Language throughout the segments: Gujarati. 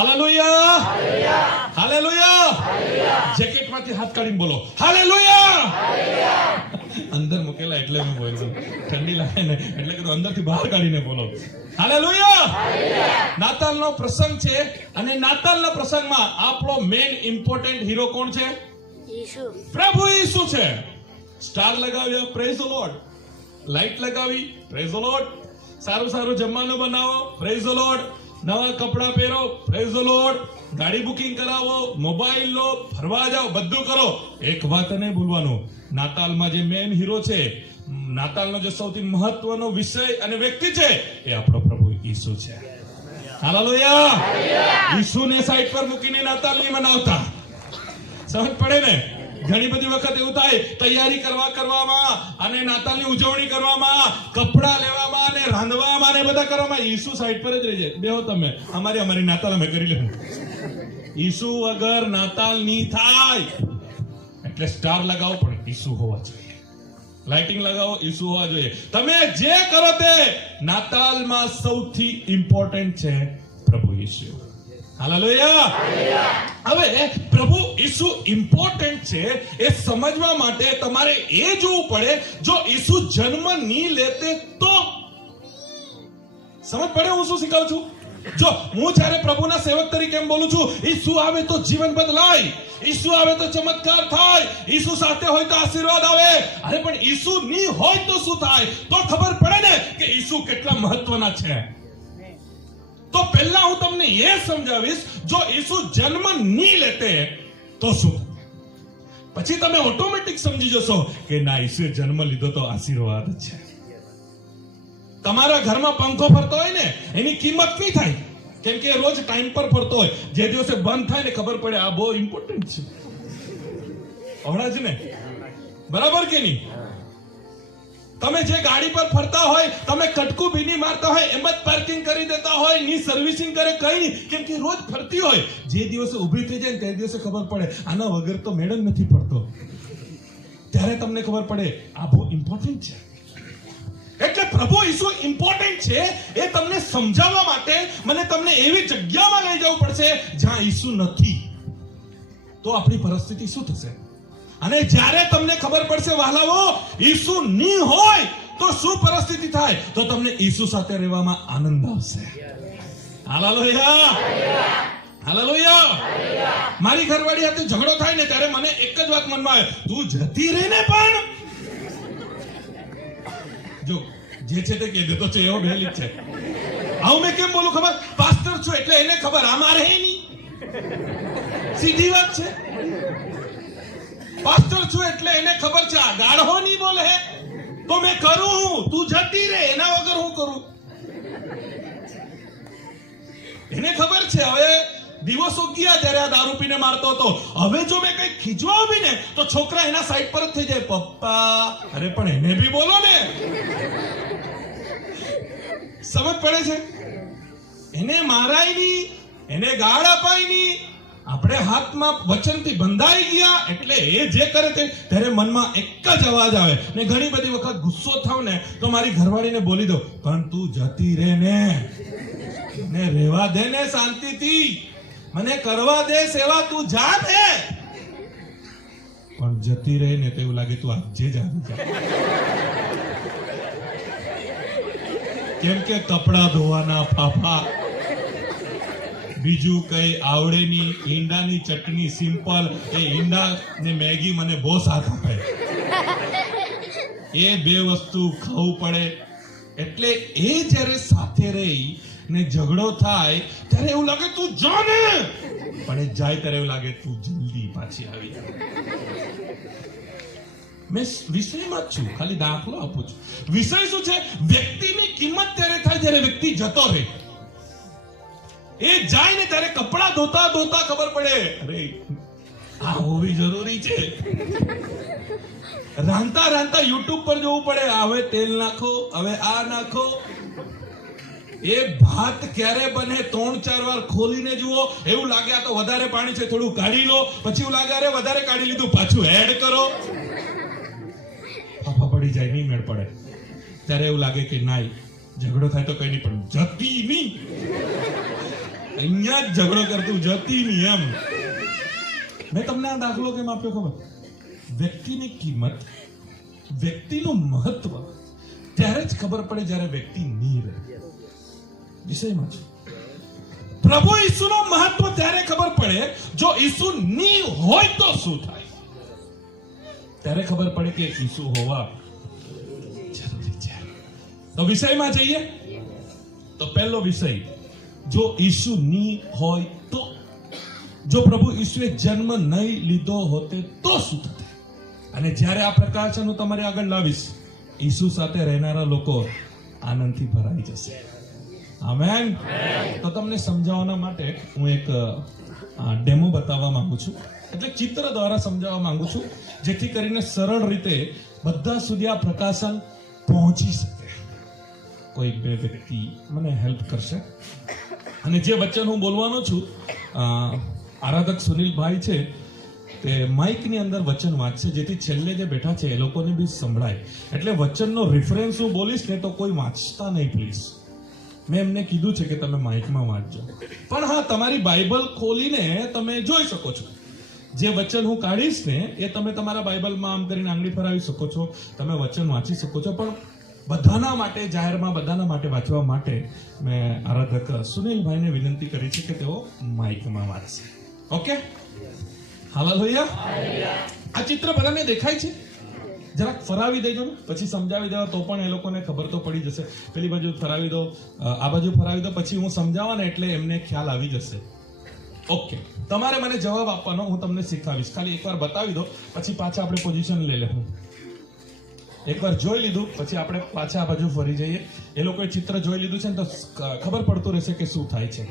Hallelujah, hallelujah. જેકેટમાંથી હાથ કાઢીને બોલો હાલેલુયા. અંદર મૂકેલા એટલે હું બોલું, ઠંડી લાગે ને એટલે કે અંદરથી બહાર કાઢીને બોલો હાલેલુયા. નાતાલનો પ્રસંગ છે અને નાતાલના પ્રસંગમાં આપણો મેઇન ઇમ્પોર્ટન્ટ હીરો કોણ છે? ઈસુ. પ્રભુ ઈસુ છે. સ્ટાર લગાવ્યા, પ્રેઝ ધ લોર્ડ. લાઈટ લગાવી, પ્રેઝ ધ લોર્ડ. સારું સારું જમવાનું બનાવો, પ્રેઝ ધ લોર્ડ. નવા કપડા પહેરો, પ્રેઝ ધ લોર્ડ. ગાડી બુકિંગ કરાવો, મોબાઈલ લો, ફરવા જાઓ, બધું કરો. એક વાત નહીં ભૂલવાનું, નાતાલમાં જે મેઇન હીરો છે, નાતાલનો જે સૌથી મહત્વનો વિષય અને વ્યક્તિ છે એ આપણો પ્રભુ ઈસુ છે. હાલેલુયા. ઈસુને સાઈડ પર મૂકીને નાતાલ નહીં મનાવતા. સમજ પડે ને? ઘણી બધી વખત એવું થાય, તૈયારી કરવામાં અને નાતાલની ઉજવણી કરવામાં, કપડા લેવામાં અને રાંધવામાં અને બધા કરવામાં, ઈસુ સાઈડ પર જ રહી જાય. બેહો તમે, અમારી નાતાલ અમે કરી લેવું. ઈસુ વગર નાતાલ નહીં થાય. એટલે સ્ટાર લગાવો પણ ઈસુ હોવા જોઈએ, લાઇટિંગ લગાવો ઈસુ હોવા જોઈએ. તમે જે કરો તે નાતાલમાં સૌથી ઇમ્પોર્ટન્ટ છે પ્રભુ ઈસુ. હાલેલુયા. હવે પ્રભુ ઈસુ ઇમ્પોર્ટન્ટ છે એ સમજવા માટે તમારે એ જોવું પડે, જો ઈસુ જન્મ નહીં લેતે તો સમજ પડે હું શું શીખવું છું? જો હું જ્યારે પ્રભુના સેવક તરીકે એમ બોલું છું, ઈસુ આવે તો જીવન બદલાય, ઈસુ આવે તો ચમત્કાર થાય, ઈસુ સાથે હોય તો આશીર્વાદ આવે. અરે પણ ઈસુ નહીં હોય તો શું થાય? તો ખબર પડે ને કે ઈસુ કેટલા મહત્વના છે. તો પહેલા હું તમને એ સમજાવીશ, જો ઈસુ જન્મ નહીં લેતે તો શું? પછી તમે ઓટોમેટિક સમજી જશો કે ના, ઈસુએ જન્મ લીધો તો આશીર્વાદ છે. તમારા ઘરમાં પંખો ફરતો હોય ને, એની કિંમત નહીં થાય, કેમ કે રોજ ટાઈમ પર ફરતો હોય. જે દિવસે બંધ થાય ને ખબર પડે આ બહુ ઇમ્પોર્ટન્ટ છે. હમણાં જ ને, બરાબર કે નહીં? તમે જે ગાડી પર ફરતા હોય, તમે કટકું બી નહીં મારતા હોય, એમ જ પાર્કિંગ કરી દેતા હોય, ની સર્વિસિંગ કરે, કઈ નહીં, કેમ કે રોજ ફરતી હોય. જે દિવસે ઊભી થઈ જાય ને તે દિવસે ખબર પડે આના વગર તો મેળ જ નથી પડતો. ત્યારે તમને ખબર પડે આ બહુ ઇમ્પોર્ટન્ટ છે. એટલે પ્રભુ ઈસુ ઇમ્પોર્ટન્ટ છે એ તમને સમજાવવા માટે મને તમને એવી જગ્યામાં લઈ જવું પડશે જ્યાં ઈસુ નથી. તો આપણી પરિસ્થિતિ શું થશે? અને જ્યારે તમને ખબર પડશે વહાલાઓ ઈસુ નહીં હોય તો શું પરિસ્થિતિ થાય, તો તમને ઈસુ સાથે રહેવામાં આનંદ આવશે. Hallelujah, hallelujah. મારી ઘરવાળી સાથે ઝઘડો થાય ને ત્યારે મને એક જ વાત મનમાં આવે, તું જતી રહે ને. પણ જો જે છે તે કહી દેતો છે, એવો બેલી છે. આવું મેં કેમ બોલું ખબર? પાસ્ટર છું એટલે એને ખબર, આ મારે હે નહીં. સીધી વાત છે. પાસ્ટર છું એટલે એને ખબર છે આ ગાળહો નહીં બોલે હે તો મેં કરું. તું જતી રહે, એના વગર હું કરું? એને ખબર છે હવે દિવસો ગયા જ્યારે આ દારૂ પીને મારતો હતો. હવે જો મેં કઈ ખીજવા આવી ને તો છોકરા એના સાઈડ પર જ થઈ જાય, પપ્પા. અરે પણ એને બી બોલો ને. સમજ પડે છે? એને મારાય નહીં, એને ગાળ અપાય નહીં. આપણે હાથમાં વચનથી બંધાઈ ગયા એટલે એ જે કરે તે ત્યારે મનમાં એક જ અવાજ આવે. ને ઘણી બધી વખત ગુસ્સો થાવ ને તો મારી ઘરવાળીને બોલી દો, પણ તું જતી રહે ને રહેવા દે ને શાંતિથી, મને કરવા દે સેવા, તું જા ને. પણ જતી રહે ને તો એવું લાગે તું આજે જ આવી જા. કેમ કે કપડા ધોવાના ફાફા, બીજું કઈ આવડે નહીં. ઈંડાની ચટણી સિમ્પલ, એ ઈંડા ને મેગી મને બહુ સાથ આપે. એ બે વસ્તુ ખાવું પડે. એટલે એ જ્યારે સાથે રહી ને ઝઘડો થાય ત્યારે એવું લાગે તું જા ને, પણ એ જાય ત્યારે એવું લાગે તું જલ્દી પાછી આવી જા. મેં વિષયમાં જ છું, ખાલી દાખલો આપું છું. વિષય શું છે? વ્યક્તિની કિંમત ત્યારે થાય જ્યારે વ્યક્તિ જતો રહે. એ જાય ને ત્યારે કપડા ધોતા ધોતા ખબર પડે અરે આ હોવી જરૂરી છે. રાંધતા રાંધતા યુટ્યુબ પર જોવું પડે, હવે તેલ નાખો, હવે આ નાખો. એ ભાત ક્યારે બને 3-4 વાર ખોલીને જુઓ, એવું લાગે આ તો વધારે પાણી છે, થોડું કાઢી લો. પછી એવું લાગે અરે વધારે કાઢી લીધું, પાછું એડ કરો. ફાફા પડી જાય, નહીં મેળ પડે. ત્યારે એવું લાગે કે નાઈ ઝઘડો થાય તો કઈ નહીં, પણ જતી નહીં. અહીંયા જ ઝઘડો કરતું જતી નહીં એમ. મેં તમને આ દાખલો કેમ આપ્યો ખબર? વ્યક્તિની કિંમત, વ્યક્તિનું મહત્વ ત્યારે જ ખબર પડે જ્યારે વ્યક્તિ નહીં રહે. વિષયમાં છે પ્રભુ ઈસુનું મહત્વ ત્યારે ખબર પડે જો ઈસુ નહીં હોય તો શું થાય. ત્યારે ખબર પડે કે ઈસુ હોવા જરૂરી છે. તો વિષયમાં જઈએ તો પહેલો વિષય, જો ઈસુ નહીં હોય તો, જો પ્રભુ ઈસુએ જન્મ નહીં લીધો હોતે તો શું થશે? અને જ્યારે આ પ્રકાશન હું તમારી આગળ લાવીશ, ઈસુ સાથે રહેનારા લોકો આનંદથી ભરાઈ જશે. આમેન. તો તમને સમજાવવાના માટે હું એક ડેમો બતાવવા માંગુ છું, એટલે ચિત્ર દ્વારા સમજાવવા માંગુ છું, જેથી કરીને સરળ રીતે બધા સુધી આ પ્રકાશન પહોંચી શકે. કોઈ બે વ્યક્તિ મને હેલ્પ કરશે. અને જે વચન હું બોલવાનો છું, આરાધક સુનિલભાઈ છે તે માઇકની અંદર વચન વાંચશે, જેથી છેલ્લે જે બેઠા છે એ લોકોને બી સંભળાય. એટલે વચનનો રેફરન્સ હું બોલીશ ને તો કોઈ વાંચતા નહીં પ્લીઝ. મેં એમને કીધું છે કે તમે માઇકમાં વાંચજો, પણ હા તમારી બાઇબલ ખોલીને તમે જોઈ શકો છો. જે વચન હું કાઢીશ ને એ તમે તમારા બાઇબલમાં આમ કરીને આંગળી ફરાવી શકો છો, તમે વચન વાંચી શકો છો. પણ બધાના માટે, જાહેરમાં બધાના માટે વાંચવા માટે મેં આરાધક સુનિલભાઈને વિનંતી કરી છે કે તેઓ માઇકમાં વાંચશે. Okay, hallelujah. આ ચિત્ર બધાને દેખાય છે? જરાક ફરાવી દેજો ને, પછી સમજાવી દેવા તો પણ એ લોકોને ખબર તો પડી જશે. પેલી બાજુ ફરાવી દો, આ બાજુ ફરાવી દો, પછી હું સમજાવવા ને એટલે એમને ખ્યાલ આવી જશે. ઓકે, તમારે મને જવાબ આપવાનો, હું તમને શીખવાડીશ. ખાલી એકવાર બતાવી દો, પછી પાછા આપણે પોઝિશન લઈ લેવું. એકવાર જોઈ લીધું પછી આપણે પાછા આ બાજુ ફરી જઈએ. એ લોકોએ ચિત્ર જોઈ લીધું છે ને તો ખબર પડતું રહેશે કે શું થાય છે.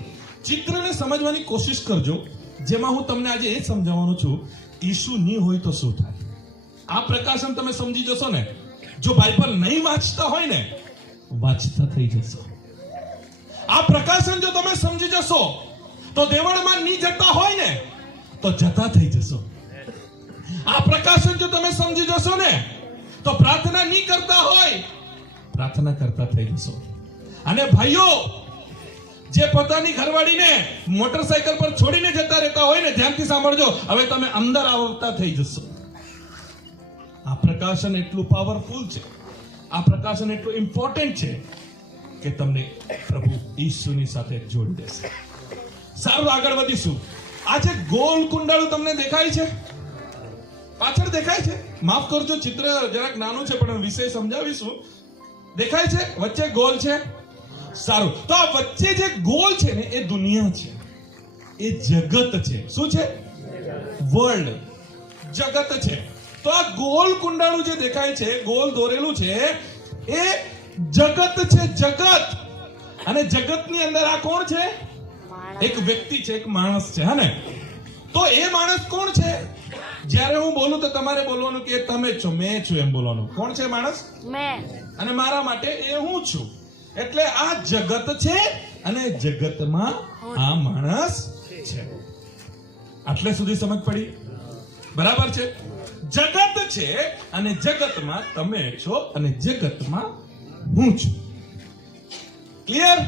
ચિત્રને સમજવાની કોશિશ કરજો, જેમાં હું તમને આજે એ સમજાવવાનું છું, ઈસુ નહીં હોય તો શું થાય. આ પ્રકાશન તમે સમજી જશો ને, જો બાઇબલ નહીં વાંચતા હોય ને, વાંચતા થઈ જશો. આ પ્રકાશન જો તમે સમજી જશો તો દેવળમાં નહીં જતા હોય ને તો જતા થઈ જશો. આ પ્રકાશન જો તમે સમજી જશો ને તો પ્રાર્થના નહીં કરતા હોય, પ્રાર્થના કરતા થઈ જશો. અને ભાઈઓ, જે પોતાની ઘરવાળીને મોટરસાયકલ પર છોડીને જતા રહેતા હોય ને, ધ્યાનથી સાંભળજો, હવે તમે અંદર આવતા થઈ જશો. આ પ્રકાશન એટલું પાવરફુલ છે, આ પ્રકાશન એટલું ઇમ્પોર્ટન્ટ છે કે તમને પ્રભુ ઈસુની સાથે જોડી દેશે. સારું, આગળ વધીશું. આજે ગોલ કુંડાળું તમને દેખાય છે? પાછળ દેખાય છે? માફ કરજો, ચિત્ર જરાક નાનું છે પણ વિષય સમજાવીશું. દેખાય છે? વચ્ચે ગોલ છે. સારું, તો આ વચ્ચે જે ગોલ છે ને એ દુનિયા છે, એ જગત છે. શું છે? વર્લ્ડ, જગત છે. તો આ ગોલ કુંડાળું જે દેખાય છે, ગોલ દોરેલું છે, એ જગત છે, જગત. અને જગતની અંદર આ કોણ છે? એક વ્યક્તિ છે, એક માણસ છે. હા ને? તો એ માણસ કોણ છે? જ્યારે હું બોલું તો તમારે બોલવાનું કે તમે છો, મેં છું એમ બોલવાનું. કોણ છે માણસ? મેં. અને મારા માટે એ હું છું. એટલે આ જગત છે અને જગતમાં આ માણસ છે. આટલે સુધી સમજ પડી? બરાબર છે? જગત છે અને જગતમાં તમે છો અને જગતમાં હું છું. ક્લિયર?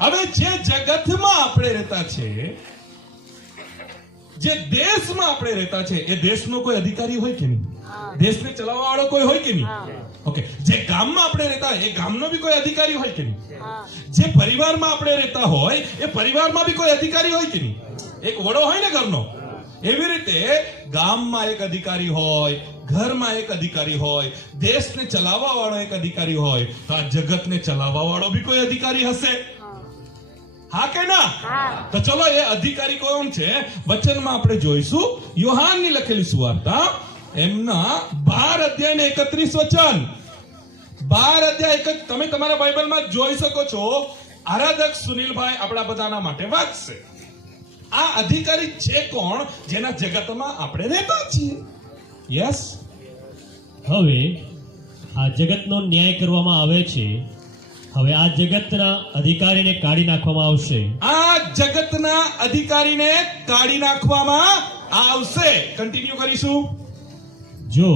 હવે જે જગતમાં આપણે રહેતા છે, જે દેશમાં આપણે રહેતા છે, એ દેશનો કોઈ અધિકારી હોય કે નહીં? દેશને ચલાવવા વાળો કોઈ હોય કે નહીં? ઓકે. જે ગામમાં આપણે રહેતા હોય, એ ગામનો બી કોઈ અધિકારી હોય કે નહીં? જે પરિવારમાં આપણે રહેતા હોય, એ પરિવારમાં બી કોઈ અધિકારી હોય કે નહીં? એક વડો હોય ને ઘરનો, એવી રીતે ગામમાં એક અધિકારી હોય, ઘરમાં એક અધિકારી હોય, દેશને ચલાવવા વાળો એક અધિકારી હોય, તો આ જગતને ચલાવવા વાળો બી કોઈ અધિકારી હશે. હા કે ના? તો ચલો, એ અધિકારી કોણ છે વચનમાં આપણે જોઈશું. યોહાનની લખેલી સુવાર્તા એમના 12 અધ્યાય ને 31 વચન. 12 અધ્યાય તમે તમારા બાઇબલમાં જોઈ શકો છો. આરાધક સુનિલભાઈ આપણા બધાના માટે વાંચશે. આ અધિકારી છે કોણ? જેના જગતમાં આપણે રહેતા છીએ. યસ. હવે આ જગતનો ન્યાય કરવામાં આવે છે. હવે આ જગતના અધિકારીને કાઢી નાખવામાં આવશે. આ જગતના અધિકારીને કાઢી નાખવામાં આવશે. કન્ટિન્યુ કરીશું. જો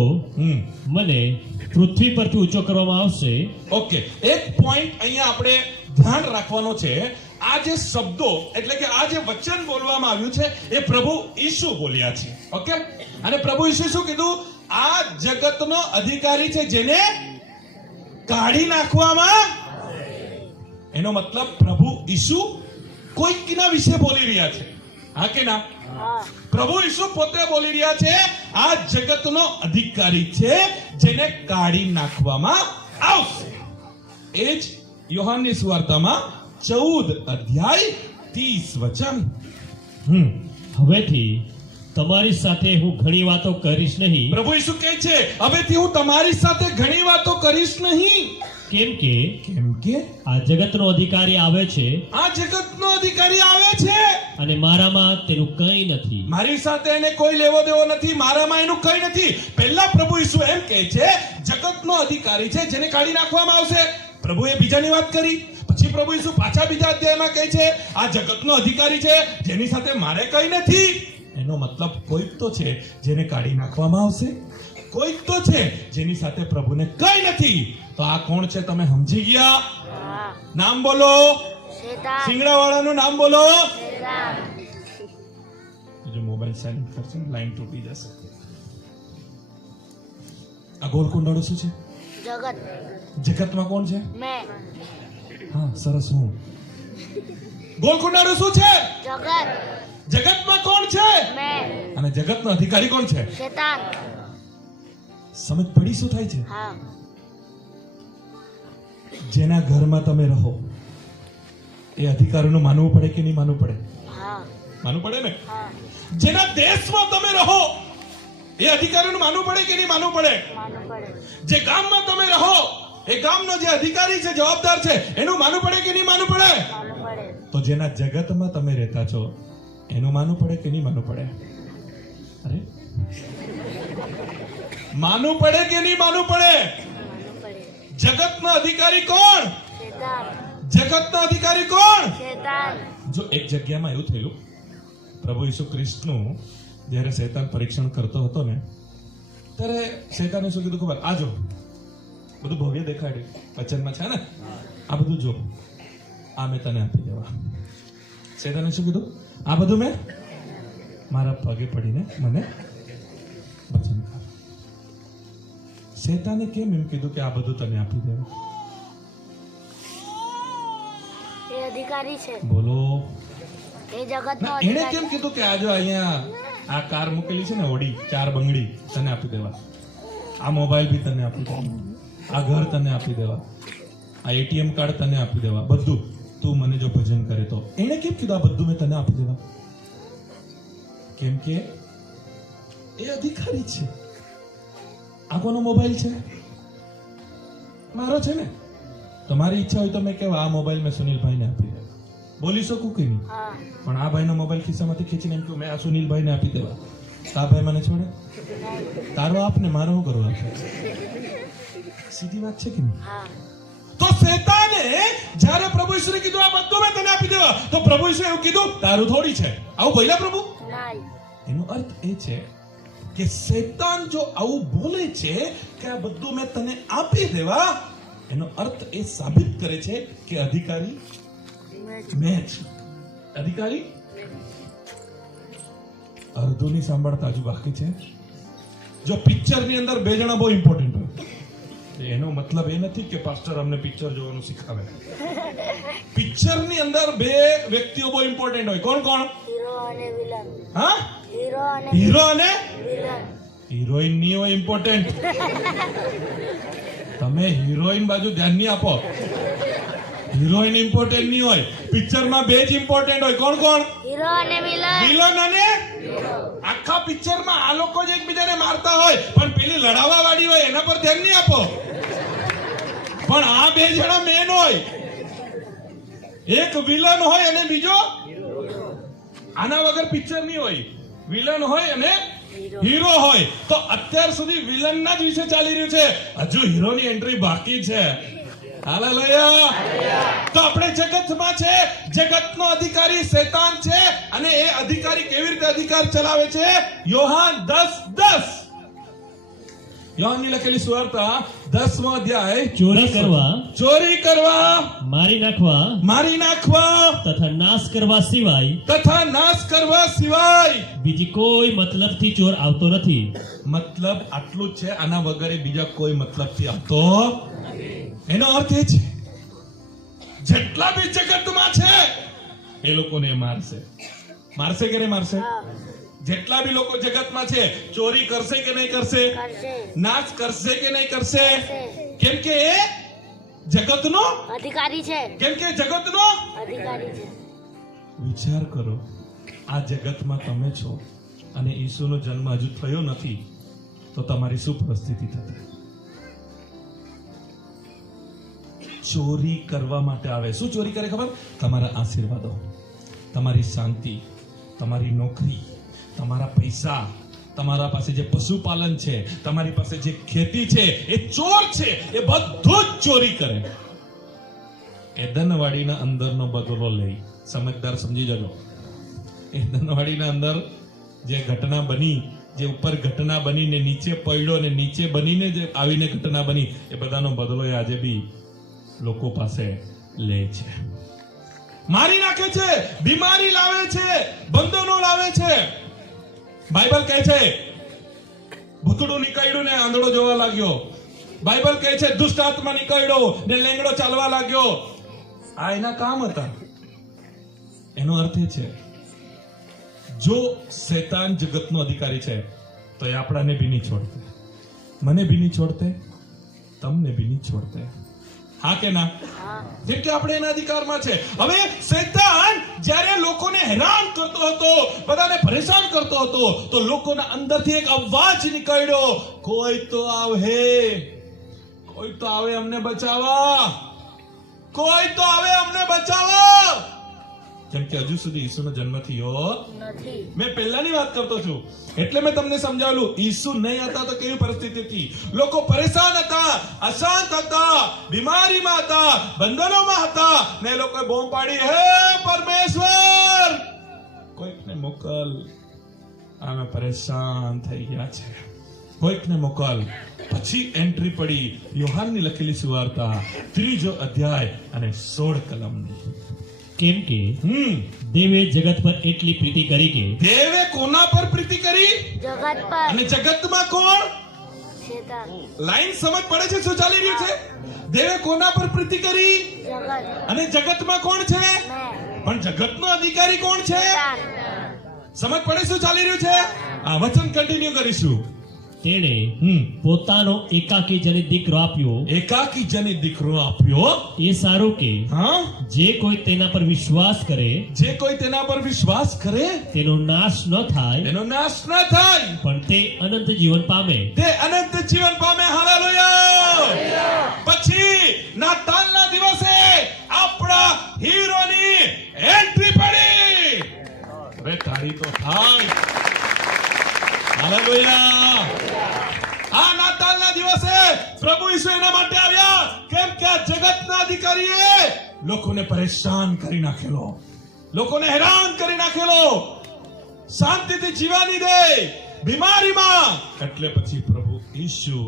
મને પૃથ્વી પરથી ઊંચો કરવામાં આવશે. ઓકે, એક પોઈન્ટ અહીંયા આપણે ધ્યાન રાખવાનો છે. આ જે શબ્દો એટલે કે આ જે વચન બોલવામાં આવ્યું છે એ પ્રભુ ઈસુ બોલ્યા છે. ઓકે, અને પ્રભુ ઈસુ શું કીધું? આ જગતનો અધિકારી છે જેને કાઢી નાખવામાં. એનો મતલબ પ્રભુ ઈસુ કોઈકના વિશે બોલી રહ્યા છે. હા કે ના? પ્રભુ ઈસુ પોતે બોલી રહ્યા છે આ જગતનો અધિકારી છે જેને કાઢી નાખવામાં આવશે. એ જ યોહાનની સુવાર્તામાં 14 અધ્યાય 30 વચન. હવેથી તમારી સાથે હું ઘણી વાતો કરીશ નહીં. પ્રભુ ઈસુ કહે છે હવેથી હું તમારી સાથે ઘણી વાતો કરીશ નહીં. કેમ કે આ જગતનો અધિકારી આવે છે આ જગતનો અધિકારી આવે છે અને મારામાં તેનું કંઈ નથી. મારી સાથે એને કોઈ લેવો દેવો નથી, મારામાં એનું કંઈ નથી. પહેલા પ્રભુ ઈસુ એમ કહે છે જગતનો અધિકારી છે જેને કાઢી નાખવામાં આવશે. પ્રભુએ બીજાની વાત કરી, પછી પ્રભુ ઈસુ પાછા બીજા અધ્યાયમાં કહે છે આ જગતનો અધિકારી છે જેની સાથે મારે કંઈ નથી. એનો મતલબ કોઈક તો છે જેને કાઢી નાખવામાં આવશે, કોઈક તો છે જેની સાથે પ્રભુને કંઈ નથી. તો આ કોણ છે તમે સમજી ગયા? નામ બોલો. સિંગડા વાળાનું નામ બોલો. જો મોબાઈલ સાઇલેન્ટ કરશે લાઈન તૂટી જશે. આ ગોલકુંડાળો શું છે? જગત. જગતમાં કોણ છે? મેં. હા, સરસ. હું ગોલકુંડાળો શું છે? જગત. જગતમાં કોણ છે? મેં. અને જગતનો અધિકારી કોણ છે? શેતાન. સમજ પડી શું થાય છે? હા. જેના ઘરમાં તમે રહો એ અધિકારીનું માનવું પડે કે નહીં માનવું પડે? હા. માનવું પડે ને? હા. જેના દેશમાં તમે રહો એ અધિકારીનું માનવું પડે કે નહીં માનવું પડે? માનવું પડે. જે ગામમાં તમે રહો એ ગામનો જે અધિકારી છે, જવાબદાર છે, એનું માનવું પડે કે નહીં માનવું પડે? માનવું પડે. તો જેના જગતમાં તમે રહેતા છો એનું માનવું પડે કે નહીં માનવું પડે? અરે, માનવું પડે કે નહીં માનવું પડે? માનવું પડે. જગતનો અધિકારી કોણ? શેતાન. જગતનો અધિકારી કોણ? શેતાન. જો એક જગ્યામાં એવું થયું, પ્રભુ ઈસુ ખ્રિસ્તનું જ્યારે શૈતાન પરીક્ષણ કરતો હતો ને ત્યારે શૈતાને શું કીધું ખબર? આ જો બધું ભવ્ય દેખાડ્યું વચનમાં છે ને, આ બધું જો, આ મેં તને આપી દેવા. શૈતાને શું કીધું? આ બધું મેં મારા પગે પડીને મને ભજન કર. શૈતાને કેમ એમ કીધું કે આ બધું તને આપી દેવા? એ અધિકારી છે. બોલો. એ જગતનો ના, એણે કેમ અધિકારી. કીધું કે આ જો અહીંયા આ કાર મૂકેલી છે ને ઓડી 4 બંગડી તને આપી દેવા, આ મોબાઈલ બી તને આપી દેવા, આ ઘર તને આપી દેવા, આ એટીએમ કાર્ડ તને આપી દેવા, બધું તું મને જો ભજન કરે તો? એણે કેમ કીધું આ બધું મેં તને આપી દેવા? કેમ કે એ અધિકારી છે. આ કોનો મોબાઈલ છે? મારો છે ને. તમારી ઈચ્છા હોય તો મેં કહેવા આ મોબાઈલ મેં સુનિલભાઈને આપી દેવા, બોલી શકું કે નહીં? હા. પણ આ ભાઈનો મોબાઈલ ખિસ્સામાંથી ખેંચીને એમ કહું મેં આ સુનિલભાઈને આપી દેવા, તો આ ભાઈ મને છોડે? તારો આપને મારો શું કરવા આપે? સીધી વાત છે કે નહીં? હા. તો શૈતાને જ્યારે પ્રભુ ઈસુએ કીધું આ બધું મેં તને આપી દેવા, તો પ્રભુ ઈસુએ એવું કીધું તારું થોડી છે. આવું બોલ્યા પ્રભુ? નહીં. એનો અર્થ એ છે કે શૈતાન જો આવું બોલે છે કે આ બધું મેં તને આપી દેવા, એનો અર્થ એ સાબિત કરે છે કે અધિકારી મેં છું. અધિકારી અર્ધું ની સાંભળતા હજુ બાકી છે. જો પિક્ચર ની અંદર 2 જણા બહુ ઇમ્પોર્ટન્ટ હોય, એનો મતલબ એ નથી કે પાસ્ટર અમને પિક્ચર જોવાનું શીખવાડે. પિક્ચર ની અંદર 2 વ્યક્તિઓ બહુ ઇમ્પોર્ટન્ટ હોય. કોણ કોણ? હીરો અને વિલન. હા, હીરો હીરો અને અને વિલન. હિરોઈન ની હોય ઇમ્પોર્ટન્ટ. તમે હિરોઈન બાજુ ધ્યાન નહીં આપો. હિરોઈન ઇમ્પોર્ટન્ટ નહીં હોય. પિક્ચરમાં 2 જ ઇમ્પોર્ટન્ટ હોય. કોણ કોણ? હીરો અને વિલન. વિલન અને આખા પિક્ચરમાં આ લોકો જ એકબીજાને મારતા હોય પણ પેલી લડાવા વાળી હોય એના પર ધ્યાન નહીં આપો. પણ આ 2 જણા મેન હોય. એક વિલન હોય અને બીજો આના વગર પિક્ચર નહીં હોય. વિલન હોય અને હીરો હોય. તો અત્યાર સુધી વિલન ના જ વિશે ચાલી રહ્યું છે, હજુ હીરોની એન્ટ્રી બાકી છે. હાલેલુયા. તો આપણે જગતમાં છે, જગતનો અધિકારી શૈતાન છે અને એ અધિકારી કેવી રીતે અધિકાર ચલાવે છે? યોહાન 10:10 યોહાનની લખેલી સુવાર્તા 10મો અધ્યાય ચોરી કરવા, ચોરી કરવા, મારી નાખવા તથા નાશ કરવા સિવાય બીજી કોઈ મતલબથી ચોર આવતો નથી. મતલબ આટલું જ છે, આના વગર બીજા કોઈ મતલબથી આવતો. એનો અર્થ એ છે જેટલા બી જગતમાં છે એ લોકોને મારશે કે નહીં મારશે? જેટલા બી લોકો જગતમાં છે ચોરી કરશે કે નહીં કરશે? કરશે. નાશ કરશે કે નહીં કરશે? કરશે. કેમ કે એ જગતનો અધિકારી છે. અધિકારી છે. વિચાર કરો, આ જગતમાં તમે છો અને ઈસુનો જન્મ હજુ થયો નથી તો તમારી શું પરિસ્થિતિ થશે? ચોરી કરવા માટે આવે. શું ચોરી કરે ખબર? તમારા આશીર્વાદો, તમારી શાંતિ, તમારી નોકરી, તમારા પૈસા, તમારા પાસે જે પશુપાલન છે, તમારી પાસે જે ખેતી છે, એ ચોર છે. એ બધું જ ચોરી કરે. એદનવાડીના અંદરનો બદલો લઈ. સમજદાર સમજી જજો. એદનવાડીના અંદર જે ઘટના બની, જે ઉપર ઘટના બનીને નીચે પડ્યો ને નીચે બનીને જે આવીને ઘટના બની, એ બધાનો બદલો એ આજે બી લોકો પાસે લે છે. મારી નાખે છે, બીમારી લાવે છે, બંધનો લાવે છે. બાઇબલ કહે છે ભૂતડું નીકળ્યું ને આંધળો જોવા લાગ્યો. બાઇબલ કહે છે દુષ્ટ આત્મા નીકળ્યો ને લેંગડો ચાલવા લાગ્યો. આ એના કામ હતા. એનો અર્થ એ છે જો શૈતાન જગતનો અધિકારી છે તો એ આપણાને બી નહીં છોડતે, મને બી નહીં છોડતે, તમને બી નહીં છોડતે. હા કે ના? જેમ કે આપણે એના અધિકારમાં છે. હવે શૈતાન જ્યારે લોકોને હેરાન કરતો હતો, બધાને પરેશાન કરતો હતો, તો લોકોના અંદરથી એક અવાજ નીકળ્યો, કોઈ તો આવે અમને બચાવવા, કોઈ તો આવે અમને બચાવવા. કેમ કે હજુ સુધી ઈસુનો જન્મ થયો નથી. મેં પહેલાની વાત કરતો છું એટલે મેં તમને સમજાવેલું. ઈસુ નહીં હતા તો કેવી પરિસ્થિતિ હતી? લોકો પરેશાન હતા, અશાંત હતા, બીમારીમાં હતા, બંધનોમાં હતા ને એ લોકોએ બૂમ પાડી, હે પરમેશ્વર કોઈકને મોકલ, અમે પરેશાન થઈ ગયા છે, કોઈકને મોકલ. પછી એન્ટ્રી પડી યોહાનની લખેલી સુવાર્તા 3 અધ્યાય અને 16 કલમની. કેમ કે દેવે જગત પર એટલી પ્રીતિ કરી કે. દેવે કોના પર પ્રીતિ કરી? જગત પર. અને જગતમાં કોણ? શેતાન. લાઈન સમજ પડે છે શું ચાલી રહ્યું છે? દેવે કોના પર પ્રીતિ કરી? જગત. અને જગતમાં કોણ છે? મેં. પણ જગતનો અધિકારી કોણ છે? શેતાન. સમજ પડે શું ચાલી રહ્યું છે? આ વચન કન્ટિન્યુ કરીશું. તેણે પોતાનો એકાકી જનિત દીકરો આપ્યો. એકાકી જનિત દીકરો આપ્યો. એ સારું કે હા, જે કોઈ તેના પર વિશ્વાસ કરે, જે કોઈ તેના પર વિશ્વાસ કરે તેનો નાશ ન થાય, એનો નાશ ન થાય, પણ તે અનંત જીવન પામે. તે અનંત જીવન પામે. હાલેલુયા. પછી નાતાલના દિવસે આપણા હીરોની એન્ટ્રી પડી. હવે તાળી તો થાય. હાલેલુયા. આ નાતાલના દિવસે પ્રભુ ઈસુ એના માટે આવ્યા કેમ કે આ જગતના અધિકારીએ લોકોને પરેશાન કરી નાખેલો, લોકોને હેરાન કરી નાખેલો, શાંતિથી જીવાની દે બીમારીમાં. એટલે પછી પ્રભુ ઈસુ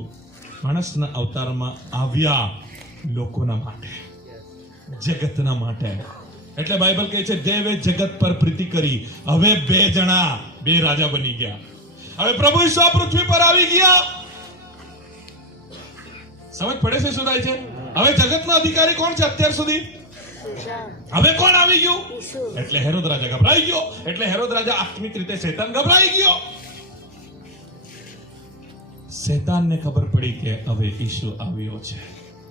માણસના અવતારમાં આવ્યા લોકોના માટે, જગતના માટે. એટલે બાઇબલ કહે છે દેવે જગત પર પ્રીતિ કરી. હવે બે રાજા બની ગયા. હવે પ્રભુ ઈસુ આ પૃથ્વી પર આવી ગયા. સમજ પડે છે શું થાય છે? હવે જગતનો અધિકારી કોણ છે અત્યાર સુધી? શેતાન. હવે કોણ આવી ગયું? ઈસુ. એટલે હેરોદ રાજા ગભરાઈ ગયો. એટલે હેરોદ રાજા આત્મિક રીતે શેતાન ગભરાઈ ગયો. શેતાનને ખબર પડી કે હવે ઈસુ આવ્યો છે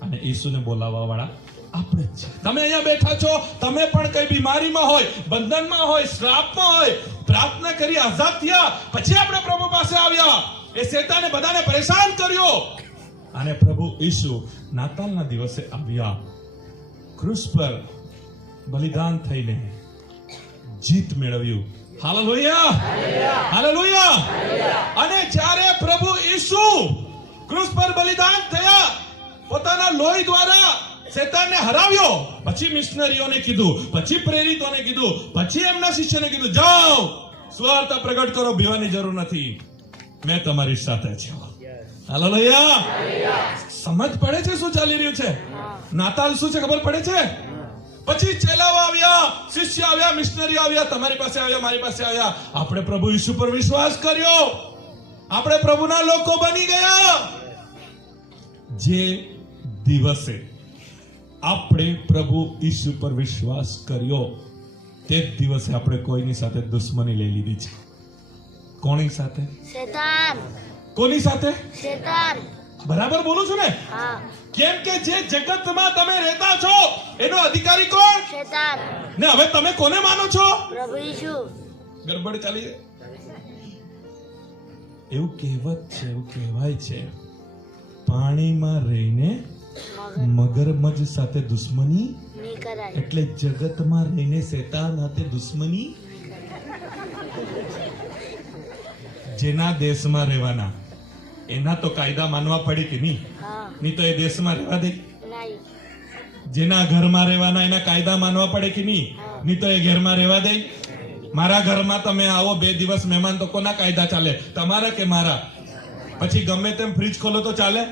અને ઈસુને બોલાવવા વાળા આપણે જ છે. તમે અહીંયા બેઠા છો, તમે પણ કઈ બીમારીમાં હોય, બંધનમાં હોય, શ્રાપમાં હોય, પ્રાર્થના કરી આઝાદ થયા, પછી આપણે પ્રભુ પાસે આવ્યા. એ શેતાને બધાને પરેશાન કર્યો અને પ્રભુ ઈસુ નાતાલના દિવસે આવ્યા, ક્રુસ પર બલિદાન થઈને જીત મેળવ્યું. હાલેલુયા. હાલેલુયા. અને જ્યારે પ્રભુ ઈસુ ક્રુસ પર બલિદાન થયા, પોતાના લોહી દ્વારા શેતાનને હરાવ્યો, પછી મિશનરીઓને કીધું, પછી પ્રેરિતોને કીધું, પછી એમના શિષ્યોને કીધું જાઓ સુવાર્તા પ્રગટ કરો, બીવાની જરૂર નથી, મેં તમારી સાથે છું. હાલેલુયા. સમજ પડે છે શું ચાલી રહ્યું છે? હા. નાતાલ શું છે ખબર પડે છે? પછી ચેલાઓ આવ્યા, શિષ્ય આવ્યા, મિશનરી આવ્યા, તમારી પાસે આવ્યા, મારી પાસે આવ્યા. આપણે પ્રભુ ઈસુ પર વિશ્વાસ કર્યો, આપણે પ્રભુના લોકો બની ગયા. જે દિવસે આપણે પ્રભુ ઈસુ પર વિશ્વાસ કર્યો તે જ દિવસે આપણે કોઈની સાથે દુશ્મની લઈ લીધી છે. કોની સાથે? શેતાન. કોની સાથે? શેતાન. બરાબર બોલું છું ને? હા. કેમ કે જે જગતમાં તમે રહેતા છો એનો અધિકારી કોણ? શેતાન. ને હવે તમે કોને માનો છો? પ્રભુ ઈસુ. ગડબડ ચાલી રહી. એવું કહેવત છે, એવું કહેવાય છે, પાણીમાં રહીને મગરમચ્છ સાથે દુશ્મની, નહીં કરાય. એટલે જગતમાં રહીને શેતાન સાથે દુશ્મની. જેના દેશમાં રહેવાના એના તો કાયદા માનવા પડે કે નહીં? હા. નહીં તો એ દેશમાં રહેવા દે. નહીં. જેના ઘરમાં રહેવાના એના કાયદા માનવા પડે કે નહીં? નહીં તો એ ઘરમાં રહેવા દે. મારા ઘરમાં તમે આવો 2 દિવસ મહેમાન તો કોના કાયદા ચાલે? તમારા કે મારા? પછી ગમે તેમ ફ્રીજ ખોલો તો ચાલે?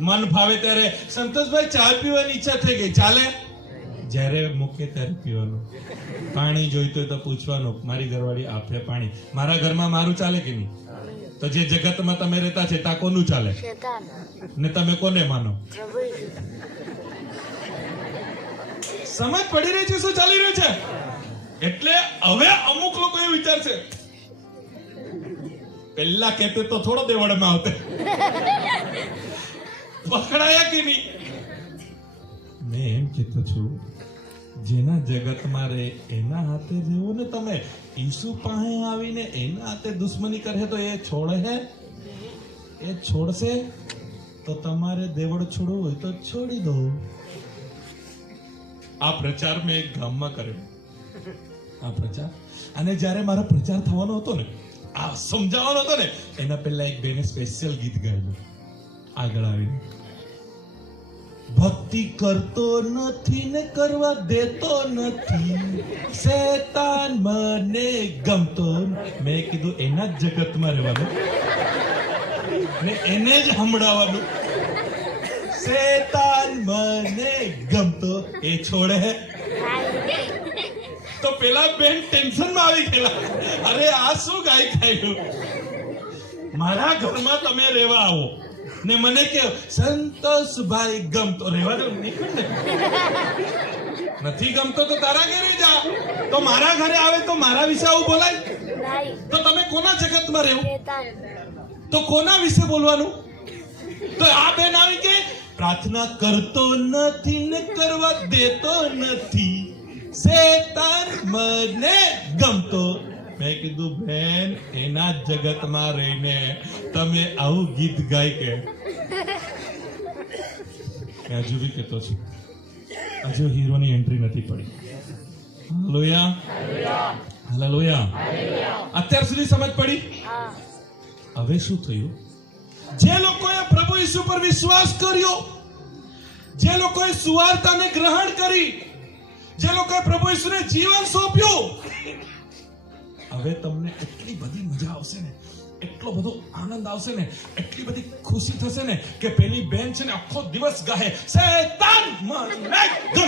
મન ફાવે ત્યારે સંતોષભાઈ ચા પીવાની ઈચ્છા થઈ ગઈ, ચાલે? જ્યારે મૂકે ત્યારે પીવાનું. પાણી જોઈતું હોય તો પૂછવાનું, મારી ઘરવાળી આપે પાણી. મારા ઘરમાં મારું ચાલે કે નહીં? તો જે જગતમાં તમે રહેતા છે ત્યાં કોનું ચાલે? શેતાન. ને તમે કોને માનો? પ્રભુ ઈસુ. સમજ પડી રહી છે શું ચાલી રહ્યું છે? એટલે હવે અમુક લોકો એ વિચારશે, પહેલા કહેતે તો થોડો દેવળમાં આવતે, પકડાયા કે નહીં? મેં એમ કહેતો છું, જેના જગતમાં રહે એના હાથે રહેવો ને તમે. ઈસુ પાસે આવીને એના હાથે દુશ્મની કરે તો એ છોડે હે? એ છોડશે તો તમારે દેવળ છોડવું હોય તો છોડી દો. આ પ્રચાર મેં એક ગામમાં કર્યો. આ પ્રચાર, અને જ્યારે મારો પ્રચાર થવાનો હતો ને, આ સમજાવવાનો હતો ને, એના પહેલા એક બેને સ્પેશિયલ ગીત ગાયેલું આગળ આવીને. ભક્તિ કરતો નથી ને કરવા દેતો નથી, શેતાન મને ગમતો. મેં કીધું એના જ જગતમાં રહેવાનું ને એને જ સંભળાવવાનું. શેતાન મને ગમતો એ છોડે હે? તો પેલા બેન ટેન્શનમાં આવી ગયેલા, અરે આ શું ગાય થયું? મારા ઘરમાં તમે રહેવા આવો ને મને કે સંતોષભાઈ ગમતો, રહેવા દો. નથી ગમતો તો તારા ઘરે જા. તો મારા ઘરે આવે તો મારા વિશે આવું બોલાય? નહીં. તો તમે કોના જગતમાં રહેવું? શેતાન. તો કોના વિશે બોલવાનું? તો આ બેન આવી કે પ્રાર્થના કરતો નથી ને કરવા દેતો નથી, શેતાન મને ગમતો. મેં કીધું બેન એના જ જગતમાં રહીને તમે આવું ગીત ગાય કે? હજુ બી કહેતો છું, હજુ હીરોની એન્ટ્રી નથી પડી. Hallelujah, hallelujah. અત્યાર સુધી સમજ પડી? હા. હવે શું થયું? જે લોકોએ પ્રભુ ઈસુ પર વિશ્વાસ કર્યો, જે લોકોએ સુવાર્તાને ગ્રહણ કરી, જે લોકોએ પ્રભુ ઈસુને જીવન સોંપ્યું, હવે તમને એટલી બધી મજા આવશે ને, એટલો બધો આનંદ આવશે ને, એટલી બધી ખુશી થશે ને કે પેલી બેન છે ને આખો દિવસ ગાહે, શેતાન મને ગમતો,